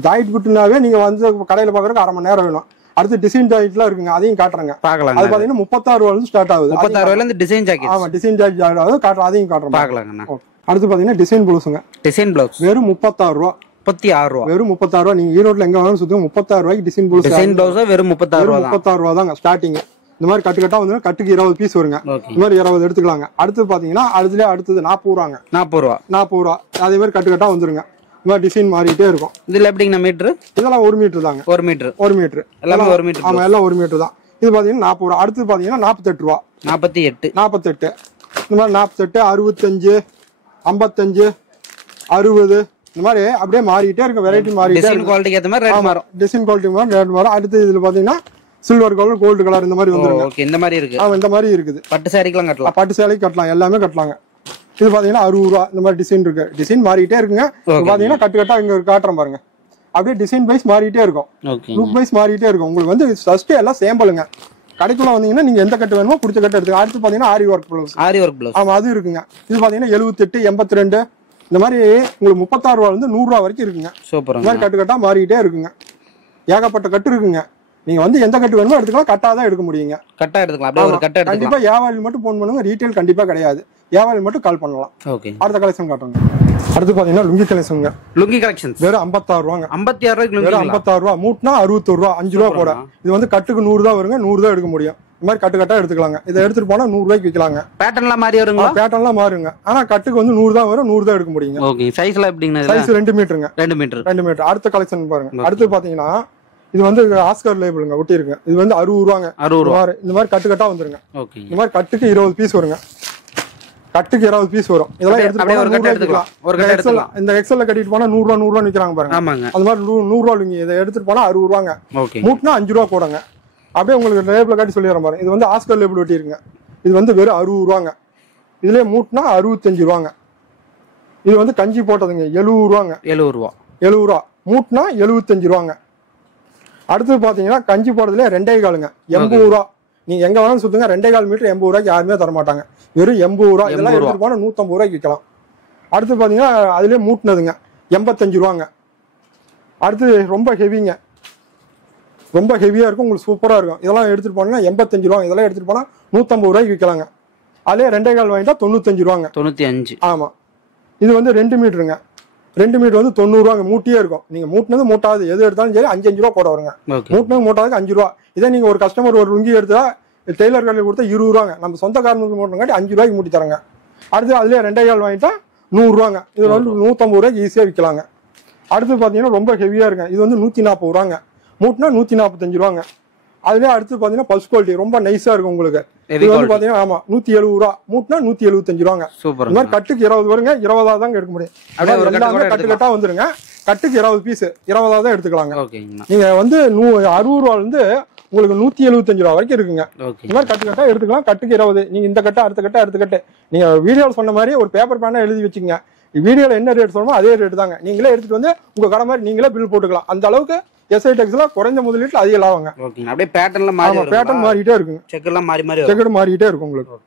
ஜாக்கெட் பிட்னாவே நீங்க வந்து கடையில பாக்குறதுக்கு 1/2 மணி நேரம் வேணும். அடுத்து டிசைன் ஜாக்கெட்லாம் இருக்குங்க. அதையும் காட்டுறாங்க. பாக்கலாம். அது பாத்தீங்கன்னா 36 ரூபாயில இருந்து ஸ்டார்ட் ஆகுது. 36 ரூபாயில இருந்து டிசைன் ஜாக்கெட். ஆமா டிசைன் ஜாக்கெட் ஆகுது. காட்டுறேன். அதையும் காட்டுறேன். பாக்கலாங்கண்ணா. அடுத்து பாத்தீங்கன்னா டிசைன் ப்ளவுஸ்ங்க. டிசைன் ப்ளவுஸ் வெறும் 36 ரூபா. 36 ரூபா. வெறும் 36 ரூபா. நீங்க ஈரோட்ல எங்க வேணாலும் சுத்துங்க. 36 ரூபாய்க்கு டிசைன் ப்ளவுஸ். டிசைன் ப்ளவுஸ் வெறும் 36 ரூபா. 36 ரூபா தாங்க ஸ்டார்டிங். இந்த மாதிரி கட்டுக்கட்டா வந்து கட்டுக்கு 20 பீஸ் வருங்க. இந்த மாதிரி 20 எடுத்துக்கலாங்க. அடுத்து பாத்தீங்கன்னா அதுலயே அடுத்தது 40 ரூபாங்க. 40 ரூபா. 40 ரூபா. அதே மாதிரி கட்டுக்கட்டா வந்துருங்க. இந்த மாதிரி டிசைன் மாறிட்டே இருக்கும். இதுல எப்படிங்க மீட்டர்? இதெல்லாம் 1 மீட்டர் தாங்க. 1 மீட்டர். 1 மீட்டர். எல்லாமே 1 மீட்டர். ஆமா எல்லாம் 1 மீட்டர் தான். இது பாத்தீங்கன்னா 40 ரூபா. அடுத்து பாத்தீங்கன்னா 48 ரூபா. 48. இந்த மாதிரி 48, 65, 55, 60 இந்த மாதிரி அப்படியே மாறிட்டே இருக்கும். வெரைட்டி மாறிட்டே டிசைன் குவாலிட்டிக்கு ஏத்த மாதிரி ரேட் மாறும். டிசைன் குவாலிட்டி மாதிரி ரேட் மாறும். அடுத்து இதுல பாத்தீங்கன்னா சில்வர் கலர், கோல்டு கலர் இந்த மாதிரி வந்துருங்க. ஓகே இந்த மாதிரி இருக்கு. இந்த மாதிரி இருக்குது. பட்டு சாரிக்கெல்லாம் கட்டலாம். பட்டு சாரிக்கு கட்டலாம். எல்லாமே கட்டலாங்க. இது பாத்தீங்கன்னா 60 ரூபா. இந்த மாதிரி டிசைன் இருக்கு. டிசைன் மாறிட்டே இருக்குங்க. பாத்தீங்கன்னா கட்டுக்கட்டா இங்க காட்டுறேன் பாருங்க. அப்படியே டிசைன் வைஸ் மாறிட்டே இருக்கும். லுக் வைஸ் மாறிட்டே இருக்கும். உங்களுக்கு வந்து ஃபர்ஸ்ட் எல்லாம் சேம்பிளுங்க. கடைக்குள்ள வந்தீங்கன்னா நீங்க எந்த கட்டு வேணுமோ பிடிச்ச கட்டு எடுத்துக்கலாம். அடுத்து பாத்தீங்கன்னா ஆரி ஒர்க் ப்ளவுஸ். ஆமா அது இருக்குங்க. இது பாத்தீங்கன்னா 78, 82 இந்த மாதிரி உங்களுக்கு 36 ரூபால இருந்து 100 ரூபா வரைக்கும் இருக்குங்க. சூப்பர். இந்த மாதிரி கட்டுக்கட்டா மாறிட்டே இருக்குங்க. ஏகப்பட்ட கட்டு இருக்குங்க. நீங்க வந்து எந்த கட்டு வேணுமோ எடுத்துக்கலாம். கட்டாதான் எடுக்க முடியுங்க. கட்டா எடுத்துக்கலாம். அப்படியே ஒரு கட்டா எடுத்துக்கலாம். கண்டிப்பா வியாபாரி மட்டும் போன் பண்ணுங்க. ரீட்டைல் கண்டிப்பா கிடையாது. வியாபாரி மட்டும் கால் பண்ணலாம். ஓகே. அடுத்த கலெக்ஷன் காட்டுங்க. அடுத்து பாத்தீங்கன்னா லுங்கி கலெக்ஷன்ங்க. லுங்கி கலெக்ஷன்ஸ் வெறும் 56 ரூபாங்க. 56 ரூபாய்க்கு லுங்கி. வெறும் 56 ரூபா. மூட்னா 61 ரூபா. 5 ரூபா கூட. இது வந்து கட்டுக்கு 100 தான் வருங்க. 100 தான் எடுக்க முடியும். இந்த மாதிரி கட்டு கட்டா எடுத்துக்கலாங்க. இதை எடுத்துட்டு போனா 100 ரூபாய்க்கு விற்கலாங்க. பேட்டர்ன்லாம் மாறி வருங்களா? பேட்டர்ன்லாம் மாறுங்க. ஆனா கட்டுக்கு வந்து 100 தான் வரும். 100 தான் எடுக்க முடியுங்க. ஓகே. சைஸ்ல எப்படிங்க? சைஸ் 2 மீட்டருங்க. 2 மீட்டர். அடுத்த கலெக்ஷன் பாருங்க. அடுத்து பாத்தீங்கன்னா இது வந்து ஆஸ்கர் லேபிளுங்க ஒட்டி இருக்கு. இது வந்து 60 ரூபாங்க. 60 ரூபா. இந்த மாதிரி கட்டு கட்டா வந்துருங்க. ஓகே. இந்த மாதிரி கட்டுக்கு 20 பீஸ் வருங்க. கட்டுக்கு 20 பீஸ் வரும். இதெல்லாம் எடுத்துட்டு ஒரு கட்டு எடுத்துக்கலாம். ஒரு கட்டு எடுத்துக்கலாம். இந்த எக்ஸல்ல கட்டிட்டு போனா 100 ரூபா 100 ரூபா விக்கிறாங்க பாருங்க. ஆமாங்க. அது மாதிரி 100 ரூபா நீங்க இதை எடுத்துட்டு போனா 60 ரூபாங்க. ஓகே. மூட்னா 5 ரூபா போடுங்க. அப்படியே உங்களுக்கு லேபிள் காட்டி சொல்லிடுறேன் பாருங்க. இது வந்து ஆஸ்கர் லேபிள் ஒட்டி இருக்குங்க. இது வந்து வெறும் 60 ரூபாங்க. இதுலயே மூட்னா 65 ரூபாங்க. இது வந்து கஞ்சி போட்டதுங்க 70 ரூபாங்க. 70 ரூபா. 70 ரூபா. மூட்னா 75 ரூபாங்க. அடுத்து பாத்தீங்கன்னா கஞ்சி போடுறதுல 2.25 80 ரூபா. நீங்க எங்க வேணாலும் சுத்துங்க, 2.25 மீட்டர் 80 ரூபாய்க்கு யாருமே தர மாட்டாங்க. வெறும் 80 ரூபா. இதெல்லாம் எடுத்துட்டு போனா 150 ரூபாய்க்கு விற்கலாம். அடுத்து பாத்தீங்கன்னா அதுலயே மூட்டினதுங்க 85 ரூபாங்க. அடுத்து ரொம்ப ஹெவிங்க, ரொம்ப ஹெவியா இருக்கும், உங்களுக்கு சூப்பரா இருக்கும். இதெல்லாம் எடுத்துட்டு போனீங்கன்னா 85 ரூபா. இதெல்லாம் எடுத்துட்டு போனா 150 ரூபாய்க்கு விற்கலாங்க. அதுலயே 2.25 வாங்கிட்டா 95 ரூபாங்க. 95. ஆமா. இது வந்து 2 மீட்டருங்க. 2 மீட்டர் வந்து 90 ரூபாங்க. மூட்டியே இருக்கும். நீங்க மூட்டினது மூட்டாது எது எடுத்தாலும் சரி 5 ரூபா போட வருங்க. மூட்டினது மூட்டாதுக்கு 5 ரூபா. இதே நீங்க ஒரு கஸ்டமர் ஒரு லுங்கி எடுத்தா டெய்லர் கடையில் கொடுத்தா 20 ரூபாங்க. நம்ம சொந்த காரணத்துக்கு மூட்டினங்காட்டி 5 ரூபாய்க்கு மூட்டி தராங்க. அடுத்து அதுலயே 2.25 வாங்கிட்டா 100 ரூபாங்க. இது வந்து 150 ரூபாய்க்கு ஈஸியா விற்கலாங்க. அடுத்து பாத்தீங்கன்னா ரொம்ப ஹெவியா இருக்கு. இது வந்து 140 ரூபாங்க. மூட்டினா 145 ரூபாங்க. அதுலயே அடுத்து பாத்தீங்கன்னா பல்ஸ் குவாலிட்டி ரொம்ப நைஸா இருக்கும் உங்களுக்கு. இது வந்து பாத்தீங்கன்னா ஆமா 170 ரூபா. மூட்டினா 175 ரூபாங்க. இந்த மாதிரி கட்டுக்கு 20 வருங்க. 20 தாங்க எடுக்க முடியும். எல்லாமே கட்டு கட்டா வந்துருங்க. கட்டுக்கு 20 பீஸ் 20 தான் எடுத்துக்கலாங்க. நீங்க வந்து 60 ரூபால இருந்து உங்களுக்கு 175 ரூபா வரைக்கும் இருக்குங்க. இந்த மாதிரி கட்டு கட்டா எடுத்துக்கலாம். கட்டுக்கு 20. நீங்க இந்த கட்டை அடுத்த கட்டை அடுத்த கட்டு நீங்க வீடியோல சொன்ன மாதிரி ஒரு பேப்பர் பேனா எழுதி வச்சுக்கங்க. வீடியோல என்ன ரேட் சொல்லணுமோ அதே ரேட் தாங்க. நீங்களே எடுத்துட்டு வந்து உங்க கடை மாதிரி நீங்களே பில் போட்டுக்கலாம். அந்த அளவுக்கு எஸ்ஐ டெக்ஸ்ல குறைஞ்ச முதலீட்டுல அதிக லாபங்க. அப்படியே பேட்டர்ன்ல மாறி பேட்டர்ன் மாறிட்டே இருக்குங்க. செக்கர்லாம் மாறி மாறி செக்கர் மாறிட்டே இருக்கும் உங்களுக்கு.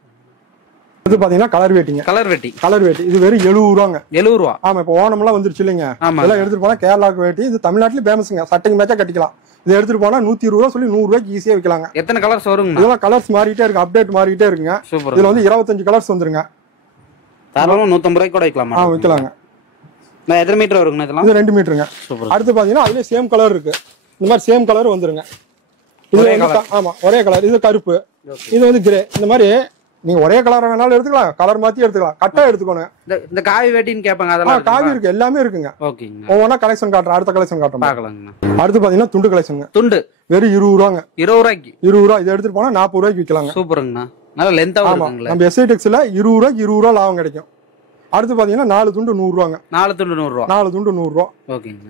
இது பாத்தீங்கன்னா கலர் வெட்டிங்க. கலர் வெட்டி இது வெறும் 70 ரூபாங்க. 70 ரூபா. ஆமா. இப்ப ஓணம் எல்லாம் வந்துருச்சு இல்லைங்க. இதெல்லாம் எடுத்துட்டு போனா கேரளாக்கு வெட்டி. இது தமிழ்நாட்டுல பேமஸ்ங்க. சட்டைக்கு மேட்சா கட்டிக்கலாம். இதை எடுத்துட்டு போனா 120 ரூபா சொல்லி 100 ரூபாய்க்கு ஈஸியா விற்கலாங்க. எத்தனை கலர்ஸ் வருங்க? இதெல்லாம் கலர்ஸ் மாறிட்டே இருக்கு. அப்டேட் மாறிட்டே இருக்குங்க. இதுல வந்து 25 கலர்ஸ் வந்துருங்க. தாராளமா 150 ரூபாய்க்கு கூட விற்கலாமா? விற்கலாங்க. நான் எத்தனை மீட்டர் வருங்க இதெல்லாம்? இது 2 மீட்டருங்க. அடுத்து பாத்தீங்கன்னா அதுலயே சேம் கலர் இருக்கு. இந்த மாதிரி சேம் கலர் வந்துருங்க. இது ஆமா ஒரே கலர். இது கருப்பு, இது வந்து கிரே. இந்த மாதிரி நீங்க ஒரே கலர் வேணாலும் எடுத்துக்கலாம். கலர் மாத்தி எடுத்துக்கலாம். கட்டா எடுத்துக்கணும். இந்த காவி வேட்டின்னு கேட்பாங்க. அதெல்லாம் காவி இருக்கு. எல்லாமே இருக்குங்க. ஒவ்வொன்றா கலெக்ஷன் காட்டுறேன். அடுத்த கலெக்ஷன் காட்டுறேன். அடுத்து பாத்தீங்கன்னா துண்டு கலெக்ஷன். துண்டு வெறும் 20 ரூபாங்க. 20 ரூபாய்க்கு 20 ரூபா. இதை எடுத்துட்டு போனா 40 ரூபாய்க்கு விற்கலாங்க. சூப்பருங்கண்ணா. நல்ல லென்த்தா இருக்குங்களா? நம்ம எஸ்ஐ டெக்ஸ்ல 20 ரூபாய்க்கு 20 ரூபா லாபம் கிடைக்கும். அடுத்து பாத்தீங்கன்னா 4 துண்டு 100 ரூபாங்க. 4 துண்டு 100 ரூபா. 4 துண்டு 100 ரூபா. ஓகேங்க.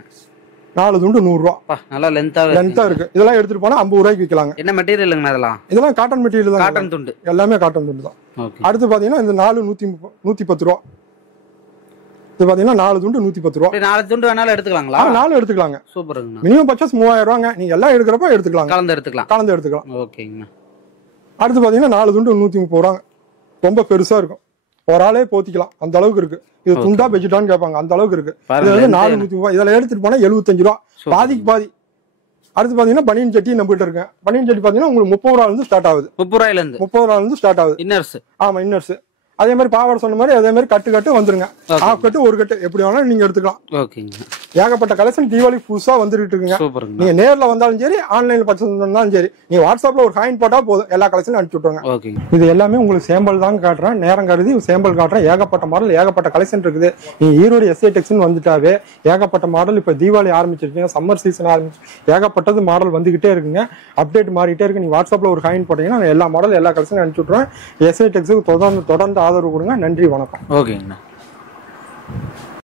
4 துண்டு 100 ரூபா. நல்லா லென்த்தா இருக்கு. இதெல்லாம் எடுத்துட்டு போனா 50 ரூபாய்க்கு விற்கலாங்க. என்ன மெட்டீரியலுங்க இதெல்லாம்? இதெல்லாம் காட்டன் மெட்டீரியல் தான். காட்டன் துண்டு. எல்லாமே காட்டன் துண்டு தான். அடுத்து பாத்தீங்கன்னா இந்த 4 110 ரூபா. இது பாத்தீங்கன்னா 4 துண்டு 110 ரூபா. 4 துண்டு வேணாலும் எடுத்துக்கலாங்களா? 4 எடுத்துக்கலாங்க. சூப்பருங்க. மினிமம் பர்ச்சேஸ் 3000 ரூபாங்க. நீங்க எல்லாம் எடுக்கிறப்ப எடுத்துக்கலாம். கலந்து எடுத்துக்கலாம். ஓகேங்க. அடுத்து பாத்தீங்கன்னா 4 துண்டு 130 ரூபாங்க. ரொம்ப பெருசா இருக்கும். ஒரு ஆளே போத்திக்கலாம். அந்த அளவுக்கு இருக்கு. இது துண்டா பெஜிட்டான்னு கேட்பாங்க. அந்த அளவுக்கு இருக்கு. இது வந்து 430 ரூபாய். இதெல்லாம் எடுத்துட்டு போனா 75 ரூபா. பாதிக்கு பாதி. அடுத்து பாத்தீங்கன்னா பனியன் சட்டி நம்ம கிட்ட இருக்கு. பனியன் சட்டி பாத்தீங்கன்னா உங்களுக்கு 30 ரூபாயில இருந்து ஸ்டார்ட் ஆகுது. 30 ரூபாயில இருந்து ஸ்டார்ட் ஆகுது. இன்னர்ஸ். ஆமா இன்னர்ஸ். அதே மாதிரி பாவாடை சொன்ன மாதிரி அதே மாதிரி கட்டு வந்துருங்க. ஆஃப் கட்டு ஒரு கட்டு எப்படி வேணாலும் நீங்க எடுத்துக்கலாம். ஏகப்பட்ட கலெக்ஷன் தீபாவளி புதுசா வந்துட்டு இருக்குங்க. நீங்க நேர்ல வந்தாலும் சரி, ஆன்லைன்ல பர்ச்சேஸ் பண்ணாலும் சரி, நீங்க வாட்ஸ்அப்ல ஒரு ஹாயின் போட்டா போதும், எல்லா கலெக்ஷனும் அனுப்பிச்சு விட்டுருங்க. இது எல்லாமே உங்களுக்கு சேம்பிள் தான் காட்டுறேன். நேரம் கருதி சேம்பிள் காட்டுறேன். ஏகப்பட்ட மாடல் ஏகப்பட்ட கலெக்ஷன் இருக்குது. நீங்க ஈரோடு எஸ்ஐ டெக்ஸ்னு வந்துட்டாவே ஏகப்பட்ட மாடல். இப்ப தீபாவளி ஆரம்பிச்சிருக்கீங்க, சம்மர் சீசன் ஆரம்பிச்சு ஏகப்பட்டது மாடல் வந்துகிட்டே இருக்குங்க. அப்டேட் மாறிட்டே இருக்கு. நீங்க வாட்ஸ்அப்ல ஒரு ஹாயின் போட்டீங்கன்னா எல்லா மாடல் எல்லா கலெக்ஷனும் அனுப்பிச்சு விட்டுருவேன். எஸ்ஐ டெக்ஸுக்கு தொடர்ந்து ஆதரவு கொடுங்க. நன்றி, வணக்கம். ஓகேங்கண்ணா.